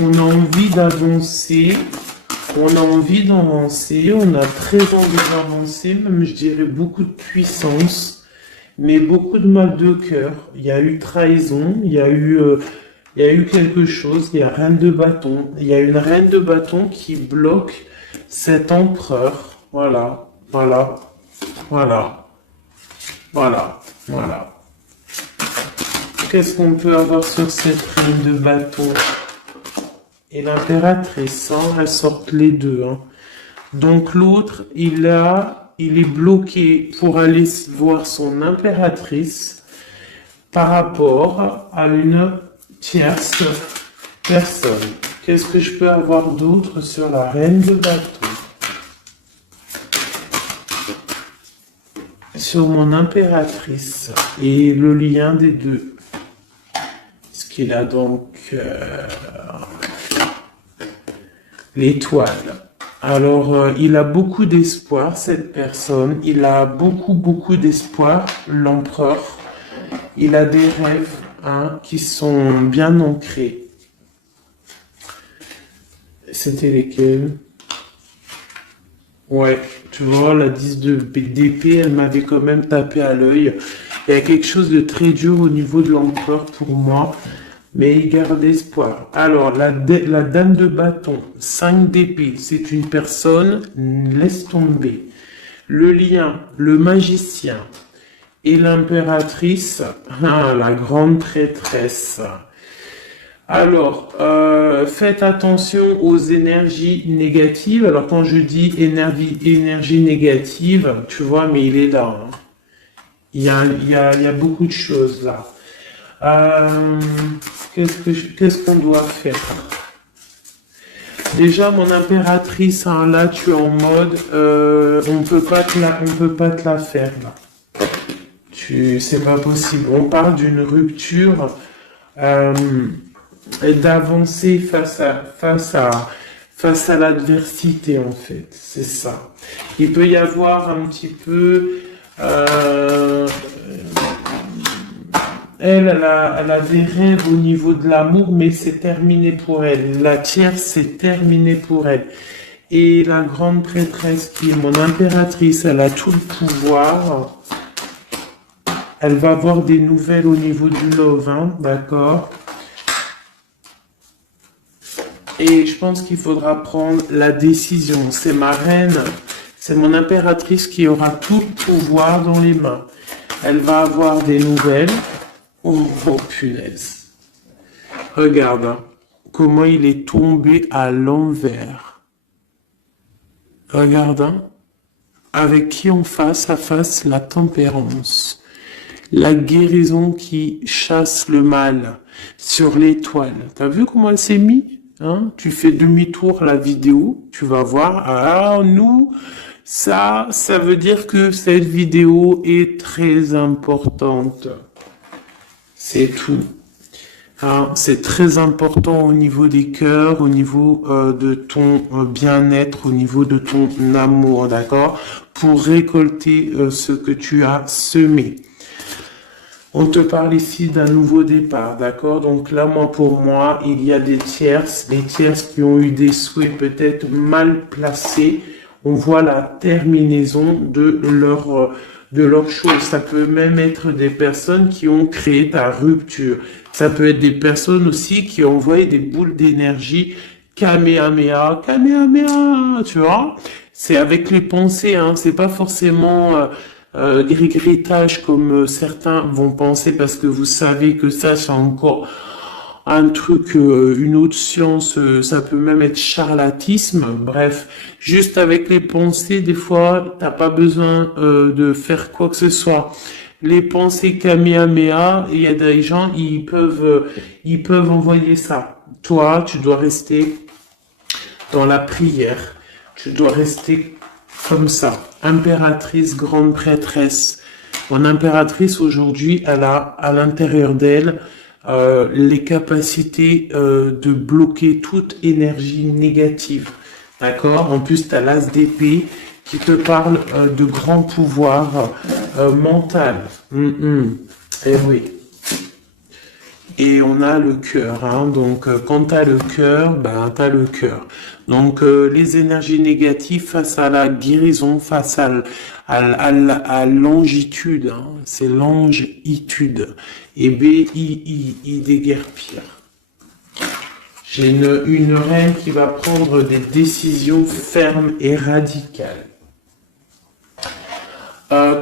on a envie d'avancer. On a envie d'avancer, on a très envie d'avancer, même je dirais beaucoup de puissance, mais beaucoup de mal de cœur. Il y a eu trahison, il y a eu quelque chose, il y a reine de bâton. Il y a une reine de bâton qui bloque cet empereur. Voilà, voilà, voilà, voilà, voilà. Qu'est-ce qu'on peut avoir sur cette reine de bâton? Et l'impératrice, hein, elles sortent les deux. Hein. Donc l'autre, il est bloqué pour aller voir son impératrice par rapport à une tierce personne. Qu'est-ce que je peux avoir d'autre sur la reine de bâton? Sur mon impératrice et le lien des deux. Ce qu'il a donc... l'étoile. Alors, il a beaucoup d'espoir, cette personne. Il a beaucoup d'espoir, l'empereur. Il a des rêves hein, qui sont bien ancrés. C'était lesquels? Ouais, tu vois, la 10 d'épée, elle m'avait quand même tapé à l'œil. Il y a quelque chose de très dur au niveau de l'empereur pour moi. Mais il garde espoir. Alors, la dame de bâton, 5 d'épée, c'est une personne, laisse tomber. Le lion, le magicien et l'impératrice, la grande traîtresse. Alors, faites attention aux énergies négatives. Alors, quand je dis énergie négative, tu vois, mais il est là. Hein. Il y a beaucoup de choses là. Qu'est-ce qu'on doit faire? Déjà, mon impératrice, hein, là, tu es en mode, on peut pas te la faire, là. C'est pas possible. On parle d'une rupture, d'avancer face à l'adversité, en fait. C'est ça. Il peut y avoir un petit peu, elle a des rêves au niveau de l'amour, mais c'est terminé pour elle. La tierce, c'est terminé pour elle. Et la grande prêtresse, qui est mon impératrice, elle a tout le pouvoir. Elle va avoir des nouvelles au niveau du love, hein, d'accord? Et je pense qu'il faudra prendre la décision. C'est ma reine, c'est mon impératrice qui aura tout le pouvoir dans les mains. Elle va avoir des nouvelles. Oh, oh punaise. Regarde hein, comment il est tombé à l'envers. Regarde, hein, avec qui on face à face la tempérance. La guérison qui chasse le mal sur l'étoile. T'as vu comment elle s'est mise hein? Tu fais demi-tour la vidéo, tu vas voir. Ah, nous, ça veut dire que cette vidéo est très importante. C'est tout. Hein, c'est très important au niveau des cœurs, au niveau de ton bien-être, au niveau de ton amour, d'accord? Pour récolter ce que tu as semé. On te parle ici d'un nouveau départ, d'accord? Donc là, pour moi, il y a des tierces qui ont eu des souhaits peut-être mal placés. On voit la terminaison de leur chose. Ça peut même être des personnes qui ont créé ta rupture. Ça peut être des personnes aussi qui ont envoyé des boules d'énergie, Kamehameha, Kamehameha, tu vois? C'est avec les pensées, hein. C'est pas forcément gris-grittage comme certains vont penser parce que vous savez que ça, c'est encore un truc, une autre science, ça peut même être charlatisme. Bref, juste avec les pensées, des fois, t'as pas besoin de faire quoi que ce soit. Les pensées Kamehameha, il y a des gens, ils peuvent envoyer ça. Toi, tu dois rester dans la prière. Tu dois rester comme ça. Impératrice, grande prêtresse. Mon impératrice, aujourd'hui, elle a à l'intérieur d'elle les capacités de bloquer toute énergie négative. D'accord? En plus, tu as l'as d'épée qui te parle de grand pouvoir mental. Eh oui. Et on a le cœur, hein. Donc quand tu as le cœur, ben tu as le cœur. Donc les énergies négatives face à la guérison, face à longitude, hein. C'est longitude. Et B-I-I déguerpir. J'ai une reine qui va prendre des décisions fermes et radicales.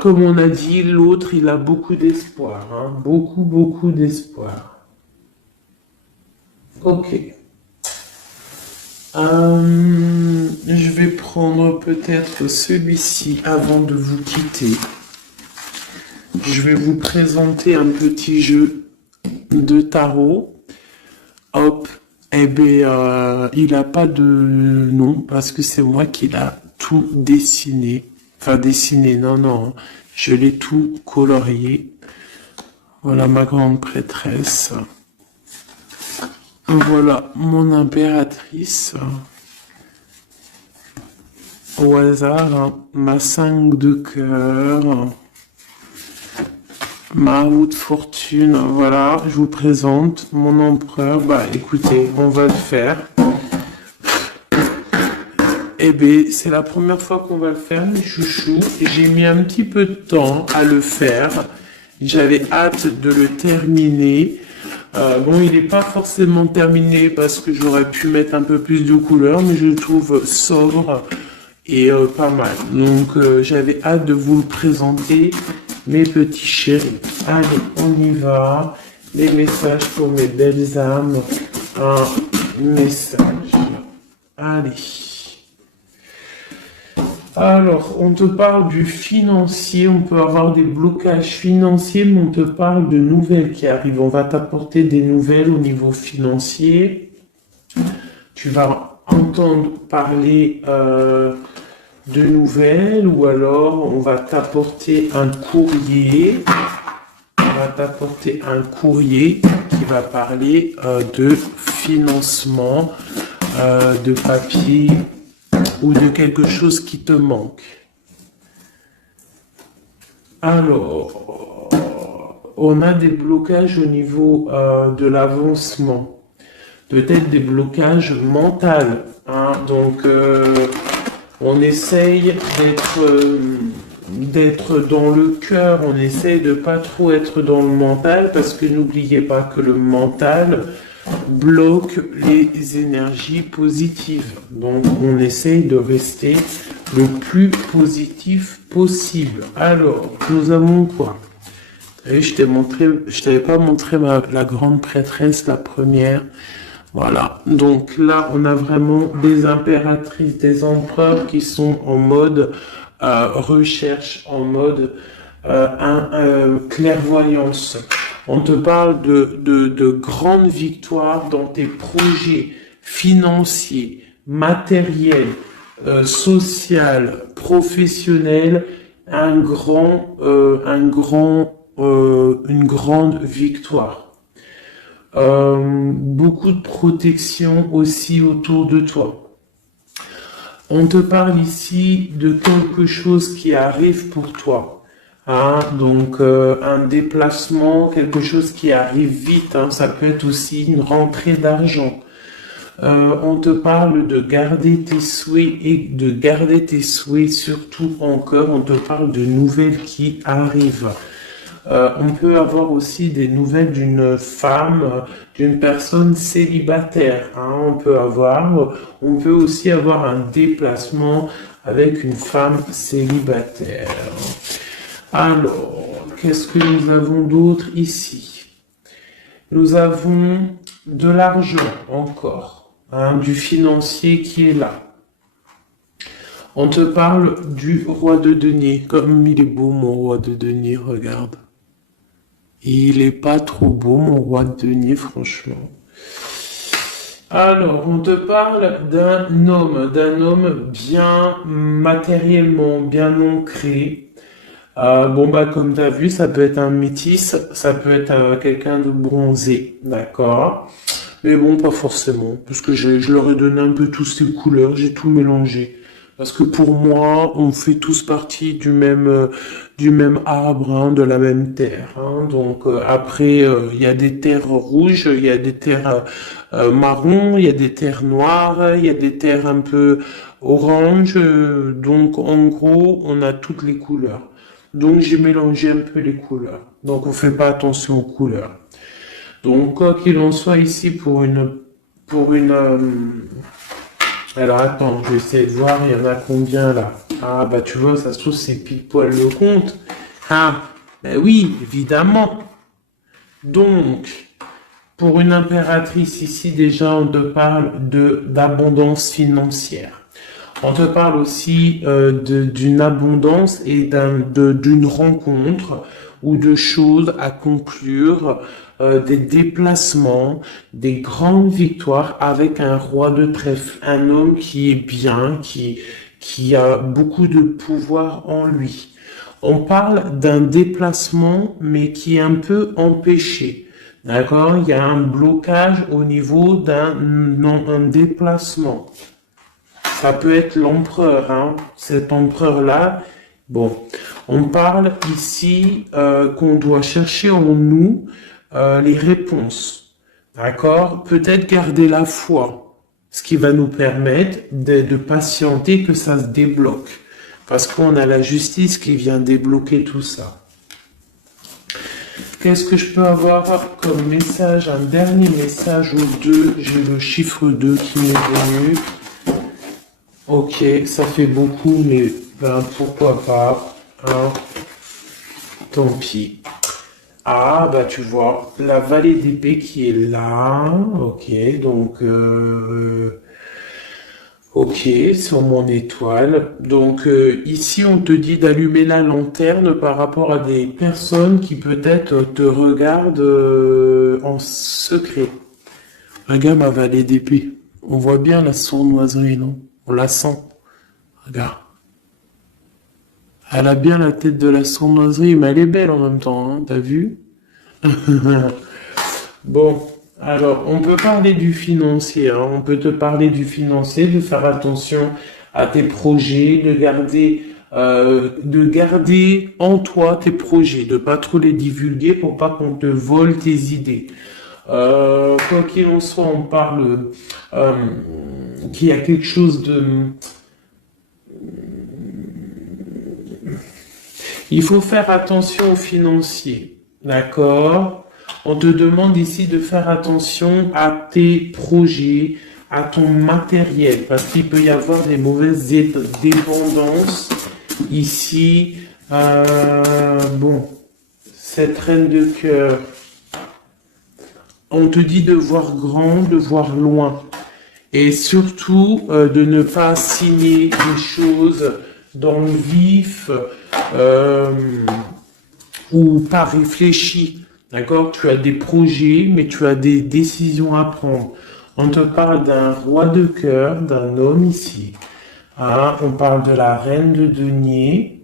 Comme on a dit, l'autre, il a beaucoup d'espoir, hein. Beaucoup d'espoir. Ok. Je vais prendre peut-être celui-ci avant de vous quitter. Je vais vous présenter un petit jeu de tarot. Hop. Eh bien, il n'a pas de nom parce que c'est moi qui l'a tout dessiné. Enfin, dessiné, non. Je l'ai tout colorié. Voilà ma grande prêtresse. Voilà mon impératrice. Au hasard, hein, ma 5 de cœur. Ma roue de fortune. Voilà, je vous présente mon empereur. Bah écoutez, on va le faire. Eh bien, c'est la première fois qu'on va le faire, mes chouchous. J'ai mis un petit peu de temps à le faire. J'avais hâte de le terminer. Bon, il n'est pas forcément terminé parce que j'aurais pu mettre un peu plus de couleurs, mais je le trouve sobre et pas mal. Donc, j'avais hâte de vous le présenter, mes petits chéris. Allez, on y va. Les messages pour mes belles âmes. Un message. Allez. Alors, on te parle du financier, on peut avoir des blocages financiers, mais on te parle de nouvelles qui arrivent. On va t'apporter des nouvelles au niveau financier. Tu vas entendre parler de nouvelles ou alors on va t'apporter un courrier. On va t'apporter un courrier qui va parler de financement, de papier, ou de quelque chose qui te manque. Alors, on a des blocages au niveau de l'avancement. Peut-être des blocages mentaux. Hein. Donc, on essaye d'être dans le cœur, on essaye de pas trop être dans le mental, parce que n'oubliez pas que le mental, bloque les énergies positives. Donc, on essaye de rester le plus positif possible. Alors, nous avons quoi? Vous savez, je t'avais pas montré la grande prêtresse, la première. Voilà. Donc là, on a vraiment des impératrices, des empereurs qui sont en mode recherche, en mode clairvoyance. On te parle de grandes victoires dans tes projets financiers, matériels, social, professionnel, une grande victoire. Beaucoup de protection aussi autour de toi. On te parle ici de quelque chose qui arrive pour toi. Hein, donc un déplacement, quelque chose qui arrive vite. Hein, ça peut être aussi une rentrée d'argent. On te parle de garder tes souhaits et de garder tes souhaits surtout en cœur. On te parle de nouvelles qui arrivent. On peut avoir aussi des nouvelles d'une femme, d'une personne célibataire. Hein, on peut aussi avoir un déplacement avec une femme célibataire. Alors, qu'est-ce que nous avons d'autre ici? Nous avons de l'argent encore, hein, du financier qui est là. On te parle du roi de denier. Comme il est beau mon roi de denier, regarde. Il est pas trop beau mon roi de denier, franchement. Alors, on te parle d'un homme bien matériellement, bien ancré. Bon bah comme tu as vu, ça peut être un métis, ça peut être quelqu'un de bronzé, d'accord? Mais bon, pas forcément, parce que je leur ai donné un peu tous ces couleurs, j'ai tout mélangé. Parce que pour moi, on fait tous partie du même arbre, hein, de la même terre. Hein. Donc après, il y a des terres rouges, il y a des terres marron, il y a des terres noires, il y a des terres un peu orange. Donc en gros, on a toutes les couleurs. Donc j'ai mélangé un peu les couleurs. Donc on fait pas attention aux couleurs. Donc quoi qu'il en soit ici alors attends, je vais essayer de voir, il y en a combien là? Ah bah tu vois, ça se trouve c'est pile poil le compte. Ah, ben oui, évidemment. Donc, pour une impératrice ici, déjà, on te parle d'abondance financière. On te parle aussi d'une abondance et d'une rencontre ou de choses à conclure, des déplacements, des grandes victoires avec un roi de trèfle, un homme qui est bien, qui a beaucoup de pouvoir en lui. On parle d'un déplacement, mais qui est un peu empêché. D'accord? Il y a un blocage au niveau un déplacement. Ça peut être l'empereur, hein. Cet empereur-là. Bon, on parle ici qu'on doit chercher en nous les réponses. D'accord? Peut-être garder la foi, ce qui va nous permettre de patienter que ça se débloque. Parce qu'on a la justice qui vient débloquer tout ça. Qu'est-ce que je peux avoir comme message? Un dernier message ou deux. J'ai le chiffre 2 qui m'est venu. Ok, ça fait beaucoup, mais ben, pourquoi pas, hein, tant pis. Ah, bah tu vois, la vallée d'épée qui est là, ok, donc, ok, sur mon étoile. Donc ici, on te dit d'allumer la lanterne par rapport à des personnes qui peut-être te regardent en secret. Regarde ma vallée d'épée. On voit bien la sournoiserie, non? On la sent. Regarde. Elle a bien la tête de la sournoiserie, mais elle est belle en même temps, hein, t'as vu? Bon, alors, on peut parler du financier, hein, on peut te parler du financier, de faire attention à tes projets, de garder en toi tes projets, de pas trop les divulguer pour pas qu'on te vole tes idées. Quoi qu'il en soit, on parle qu'il y a quelque chose de... Il faut faire attention aux financiers, d'accord? On te demande ici de faire attention à tes projets, à ton matériel, parce qu'il peut y avoir des mauvaises dépendances ici. Bon, cette reine de cœur, on te dit de voir grand, de voir loin. Et surtout, de ne pas signer des choses dans le vif ou pas réfléchi. D'accord? Tu as des projets, mais tu as des décisions à prendre. On te parle d'un roi de cœur, d'un homme ici. Hein? On parle de la reine de denier.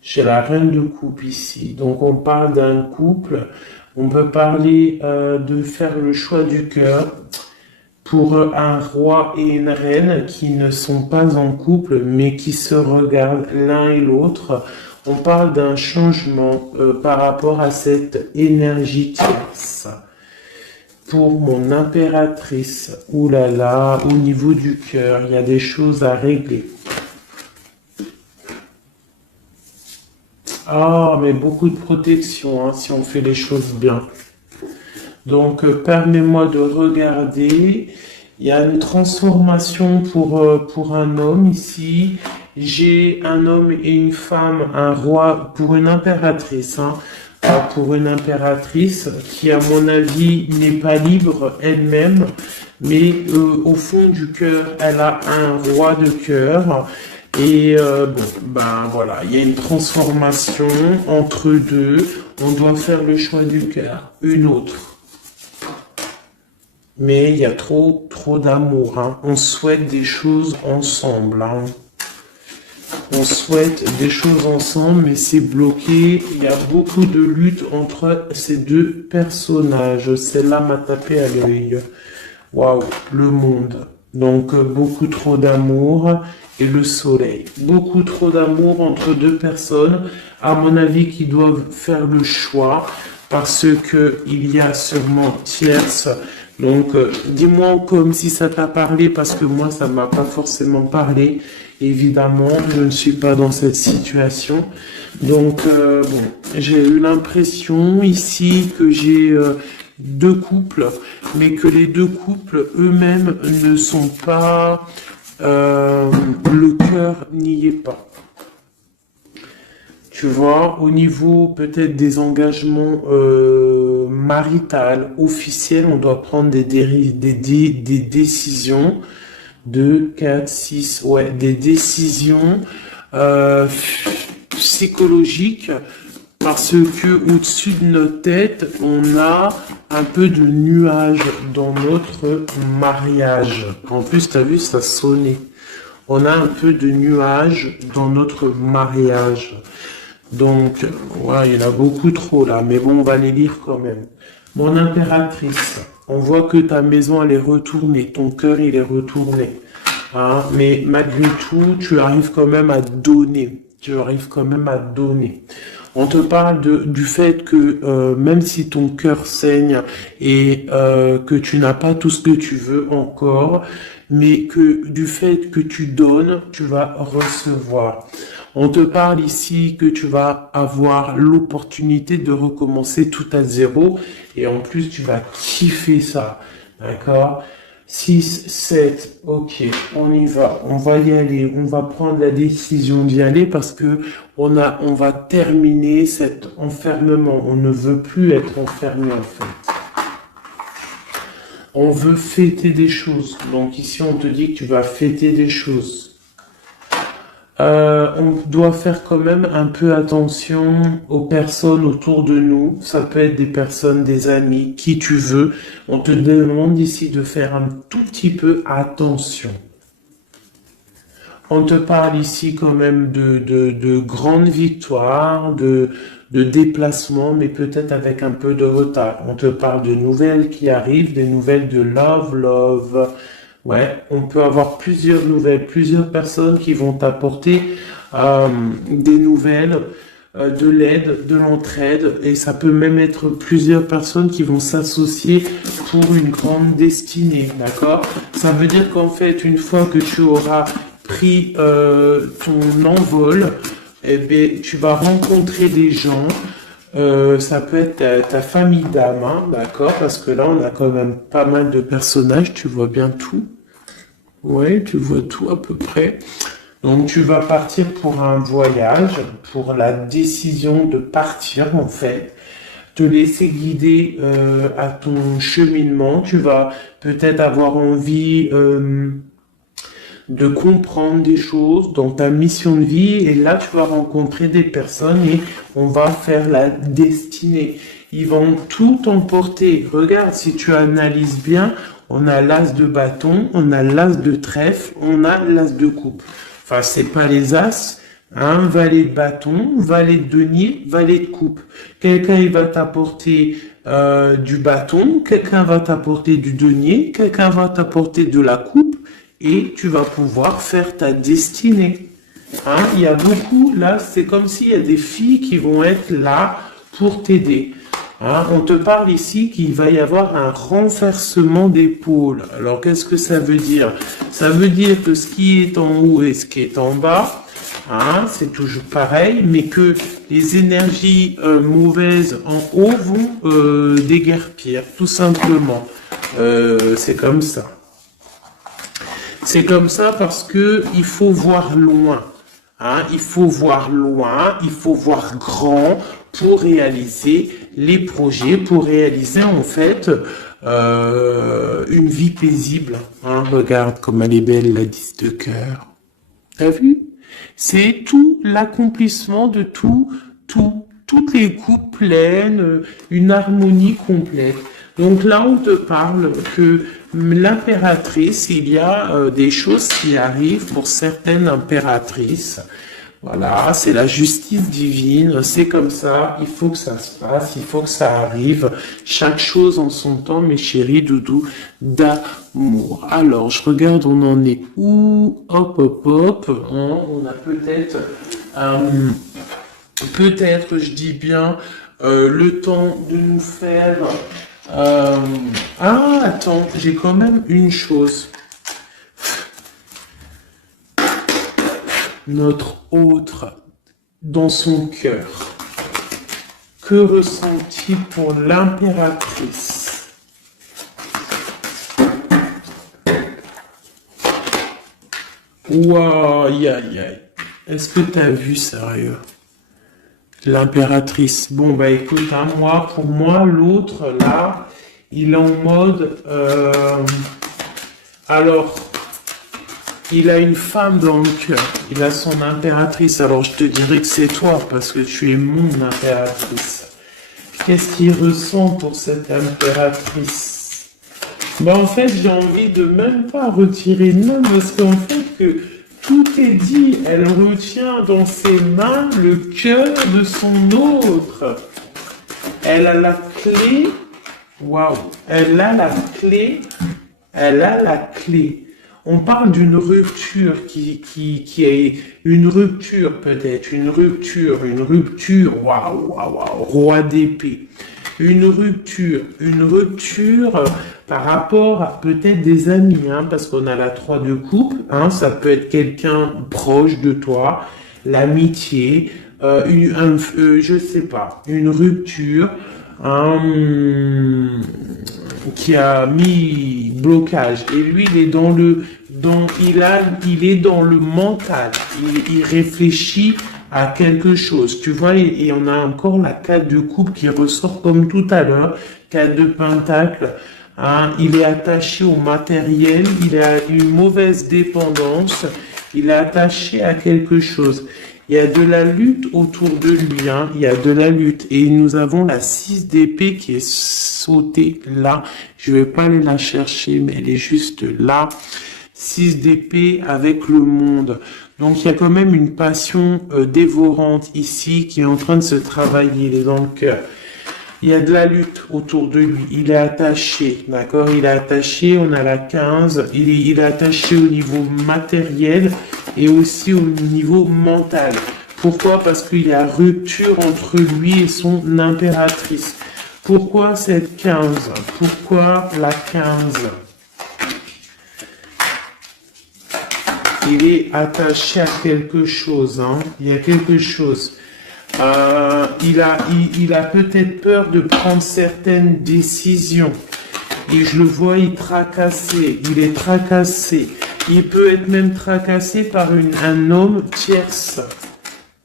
J'ai la reine de coupe ici. Donc on parle d'un couple. On peut parler de faire le choix du cœur pour un roi et une reine qui ne sont pas en couple, mais qui se regardent l'un et l'autre. On parle d'un changement par rapport à cette énergie tierce. Pour mon impératrice, oulala, au niveau du cœur, il y a des choses à régler. Ah, mais beaucoup de protection, hein, si on fait les choses bien. Donc, permets-moi de regarder. Il y a une transformation pour un homme ici. J'ai un homme et une femme, un roi pour une impératrice. Hein, pour une impératrice qui, à mon avis, n'est pas libre elle-même. Mais au fond du cœur, elle a un roi de cœur. Et bon, ben voilà, il y a une transformation entre deux. On doit faire le choix du cœur, une autre. Mais il y a trop d'amour. Hein. On souhaite des choses ensemble. Hein. On souhaite des choses ensemble, mais c'est bloqué. Il y a beaucoup de lutte entre ces deux personnages. Celle-là m'a tapé à l'œil. Waouh, le monde. Donc, beaucoup trop d'amour et le soleil. Beaucoup trop d'amour entre deux personnes, à mon avis, qui doivent faire le choix parce que il y a sûrement tierce. Donc, dis-moi comme si ça t'a parlé parce que moi, ça m'a pas forcément parlé. Évidemment, je ne suis pas dans cette situation. Donc, bon, j'ai eu l'impression ici que j'ai deux couples, mais que les deux couples eux-mêmes ne sont pas, le cœur n'y est pas. Tu vois, au niveau peut-être des engagements maritales, officiels, on doit prendre des décisions. 2, 4, 6, ouais, des décisions psychologiques parce que au-dessus de notre tête, on a un peu de nuages dans notre mariage. En plus, tu as vu, ça sonnait. On a un peu de nuages dans notre mariage. Donc, ouais, il y en a beaucoup trop là, mais bon, on va les lire quand même. Mon impératrice, on voit que ta maison, elle est retournée, ton cœur, il est retourné. Hein, mais malgré tout, tu arrives quand même à donner. Tu arrives quand même à donner. On te parle du fait que même si ton cœur saigne et que tu n'as pas tout ce que tu veux encore, mais que du fait que tu donnes, tu vas recevoir. On te parle ici que tu vas avoir l'opportunité de recommencer tout à zéro et en plus tu vas kiffer ça, d'accord? 6, 7, ok, on y va, on va y aller, on va prendre la décision d'y aller parce que on va terminer cet enfermement, on ne veut plus être enfermé en fait. On veut fêter des choses, donc ici on te dit que tu vas fêter des choses. On doit faire quand même un peu attention aux personnes autour de nous. Ça peut être des personnes, des amis, qui tu veux. On te demande ici de faire un tout petit peu attention. On te parle ici quand même de grandes victoires, de déplacements, mais peut-être avec un peu de retard. On te parle de nouvelles qui arrivent, des nouvelles de love. Ouais, on peut avoir plusieurs nouvelles, plusieurs personnes qui vont t'apporter des nouvelles, de l'aide, de l'entraide, et ça peut même être plusieurs personnes qui vont s'associer pour une grande destinée, d'accord? Ça veut dire qu'en fait, une fois que tu auras pris ton envol, eh bien, tu vas rencontrer des gens Ça peut être ta famille d'âme, hein, d'accord? Parce que là, on a quand même pas mal de personnages, tu vois bien tout. Ouais, tu vois tout à peu près. Donc tu vas partir pour un voyage, pour la décision de partir en fait, te laisser guider à ton cheminement. Tu vas peut-être avoir envie de comprendre des choses dans ta mission de vie et là tu vas rencontrer des personnes et on va faire la destinée. Ils vont tout emporter. Regarde, si tu analyses bien, on a l'as de bâton, on a l'as de trèfle, on a l'as de coupe. Enfin, c'est pas les as, hein, valet de bâton, valet de denier, valet de coupe. Quelqu'un il va t'apporter du bâton, quelqu'un va t'apporter du denier, quelqu'un va t'apporter de la coupe et tu vas pouvoir faire ta destinée. Hein, il y a beaucoup, là, c'est comme s'il y a des filles qui vont être là pour t'aider. Hein, on te parle ici qu'il va y avoir un renversement d'épaule. Alors, qu'est-ce que ça veut dire? Ça veut dire que ce qui est en haut et ce qui est en bas, hein, c'est toujours pareil, mais que les énergies mauvaises en haut vont déguerpir, tout simplement. C'est comme ça. C'est comme ça parce que il faut voir loin. Hein, il faut voir loin, il faut voir grand pour réaliser les projets, pour réaliser en fait une vie paisible. Hein, regarde comme elle est belle, la 10 de cœur. T'as vu? C'est tout l'accomplissement de toutes les coupes pleines, une harmonie complète. Donc là, on te parle que l'impératrice, il y a des choses qui arrivent pour certaines impératrices. Voilà, c'est la justice divine, c'est comme ça, il faut que ça se passe, il faut que ça arrive. Chaque chose en son temps, mes chéris doudous, d'amour. Alors, je regarde, on en est où? Hop, hop, hop. Hein, on a peut-être, je dis bien, le temps de nous faire... Ah, attends, j'ai quand même une chose. Notre autre, dans son cœur, que ressent-il pour l'impératrice? Waouh, aïe, aïe, aïe. Est-ce que t'as vu, sérieux? L'impératrice. Bon, bah écoute, hein, pour moi, l'autre, là, il est en mode... alors, il a une femme dans le cœur. Il a son impératrice. Alors, je te dirais que c'est toi, parce que tu es mon impératrice. Qu'est-ce qu'il ressent pour cette impératrice? Bah, en fait, j'ai envie de même pas retirer de main, parce qu'en fait, que... tout est dit, elle retient dans ses mains le cœur de son autre. Elle a la clé, waouh, elle a la clé, elle a la clé. On parle d'une rupture qui est une rupture peut-être, une rupture, waouh, waouh, waouh, roi d'épée. Une rupture par rapport à peut-être des amis, hein, parce qu'on a la 3 de coupe, hein, ça peut être quelqu'un proche de toi, l'amitié, je sais pas, une rupture, qui a mis blocage. Et lui, il est il est dans le mental. Il réfléchit à quelque chose. Tu vois, et on a encore la 4 de coupe qui ressort comme tout à l'heure, 4 de pentacle. Hein, il est attaché au matériel, il a une mauvaise dépendance, il est attaché à quelque chose. Il y a de la lutte autour de lui, hein, il y a de la lutte. Et nous avons la 6 d'épée qui est sautée là. Je vais pas aller la chercher, mais elle est juste là. 6 d'épée avec le monde. Donc il y a quand même une passion dévorante ici qui est en train de se travailler, il est dans le cœur. Il y a de la lutte autour de lui. Il est attaché, d'accord? Il est attaché, on a la 15. Il est attaché au niveau matériel et aussi au niveau mental. Pourquoi? Parce qu'il y a rupture entre lui et son impératrice. Pourquoi cette 15? Pourquoi la 15? Il est attaché à quelque chose, hein? Il y a quelque chose. Il a peut-être peur de prendre certaines décisions. Et je le vois, il est tracassé. Il peut être même tracassé par un homme tierce.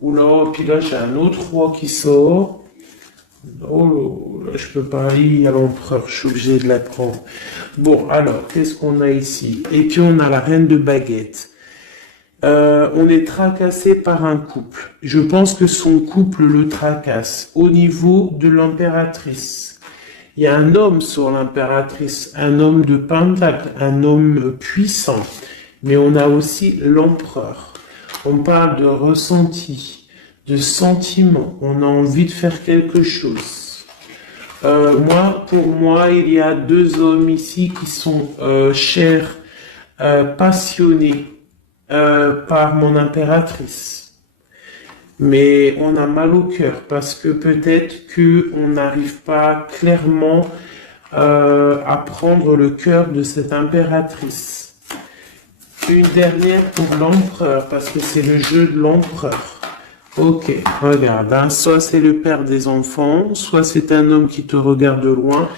Oula, puis là, j'ai un autre roi qui sort. Oh, là, je peux pas aller à l'empereur, je suis obligé de la prendre. Bon, alors, qu'est-ce qu'on a ici? Et puis, on a la reine de baguette. On est tracassé par un couple. Je pense que son couple le tracasse. Au niveau de l'impératrice, il y a un homme sur l'impératrice, un homme de pentacle, un homme puissant. Mais on a aussi l'empereur. On parle de ressenti, de sentiment. On a envie de faire quelque chose. Pour moi, il y a deux hommes ici qui sont chers, passionnés par mon impératrice. Mais on a mal au cœur parce que peut-être qu'on n'arrive pas clairement à prendre le cœur de cette impératrice. Une dernière pour l'empereur, parce que c'est le jeu de l'empereur. Ok, regarde, hein, soit c'est le père des enfants, soit c'est un homme qui te regarde de loin.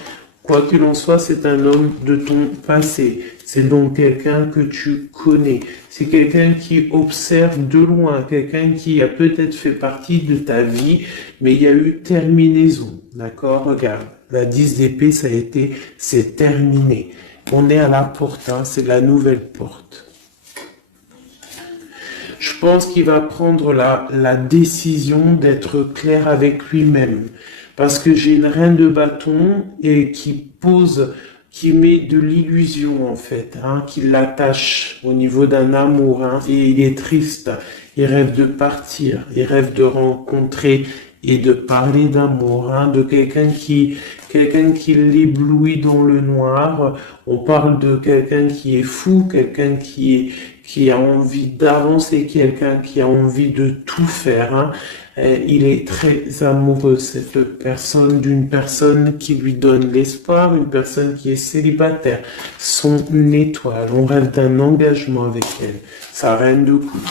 Quoi qu'il en soit, c'est un homme de ton passé. C'est donc quelqu'un que tu connais. C'est quelqu'un qui observe de loin, quelqu'un qui a peut-être fait partie de ta vie, mais il y a eu terminaison. D'accord? Regarde, la 10 d'épée, c'est terminé. On est à la porte, hein, c'est la nouvelle porte. Je pense qu'il va prendre la décision d'être clair avec lui-même. Parce que j'ai une reine de bâton et qui met de l'illusion en fait, hein, qui l'attache au niveau d'un amour, hein, et il est triste. Il rêve de partir, il rêve de rencontrer et de parler d'amour, hein, de quelqu'un qui l'éblouit dans le noir. On parle de quelqu'un qui est fou, quelqu'un qui a envie d'avancer, quelqu'un qui a envie de tout faire, hein. Il est très amoureux, cette personne, d'une personne qui lui donne l'espoir, une personne qui est célibataire, son étoile. On rêve d'un engagement avec elle, sa reine de coupe.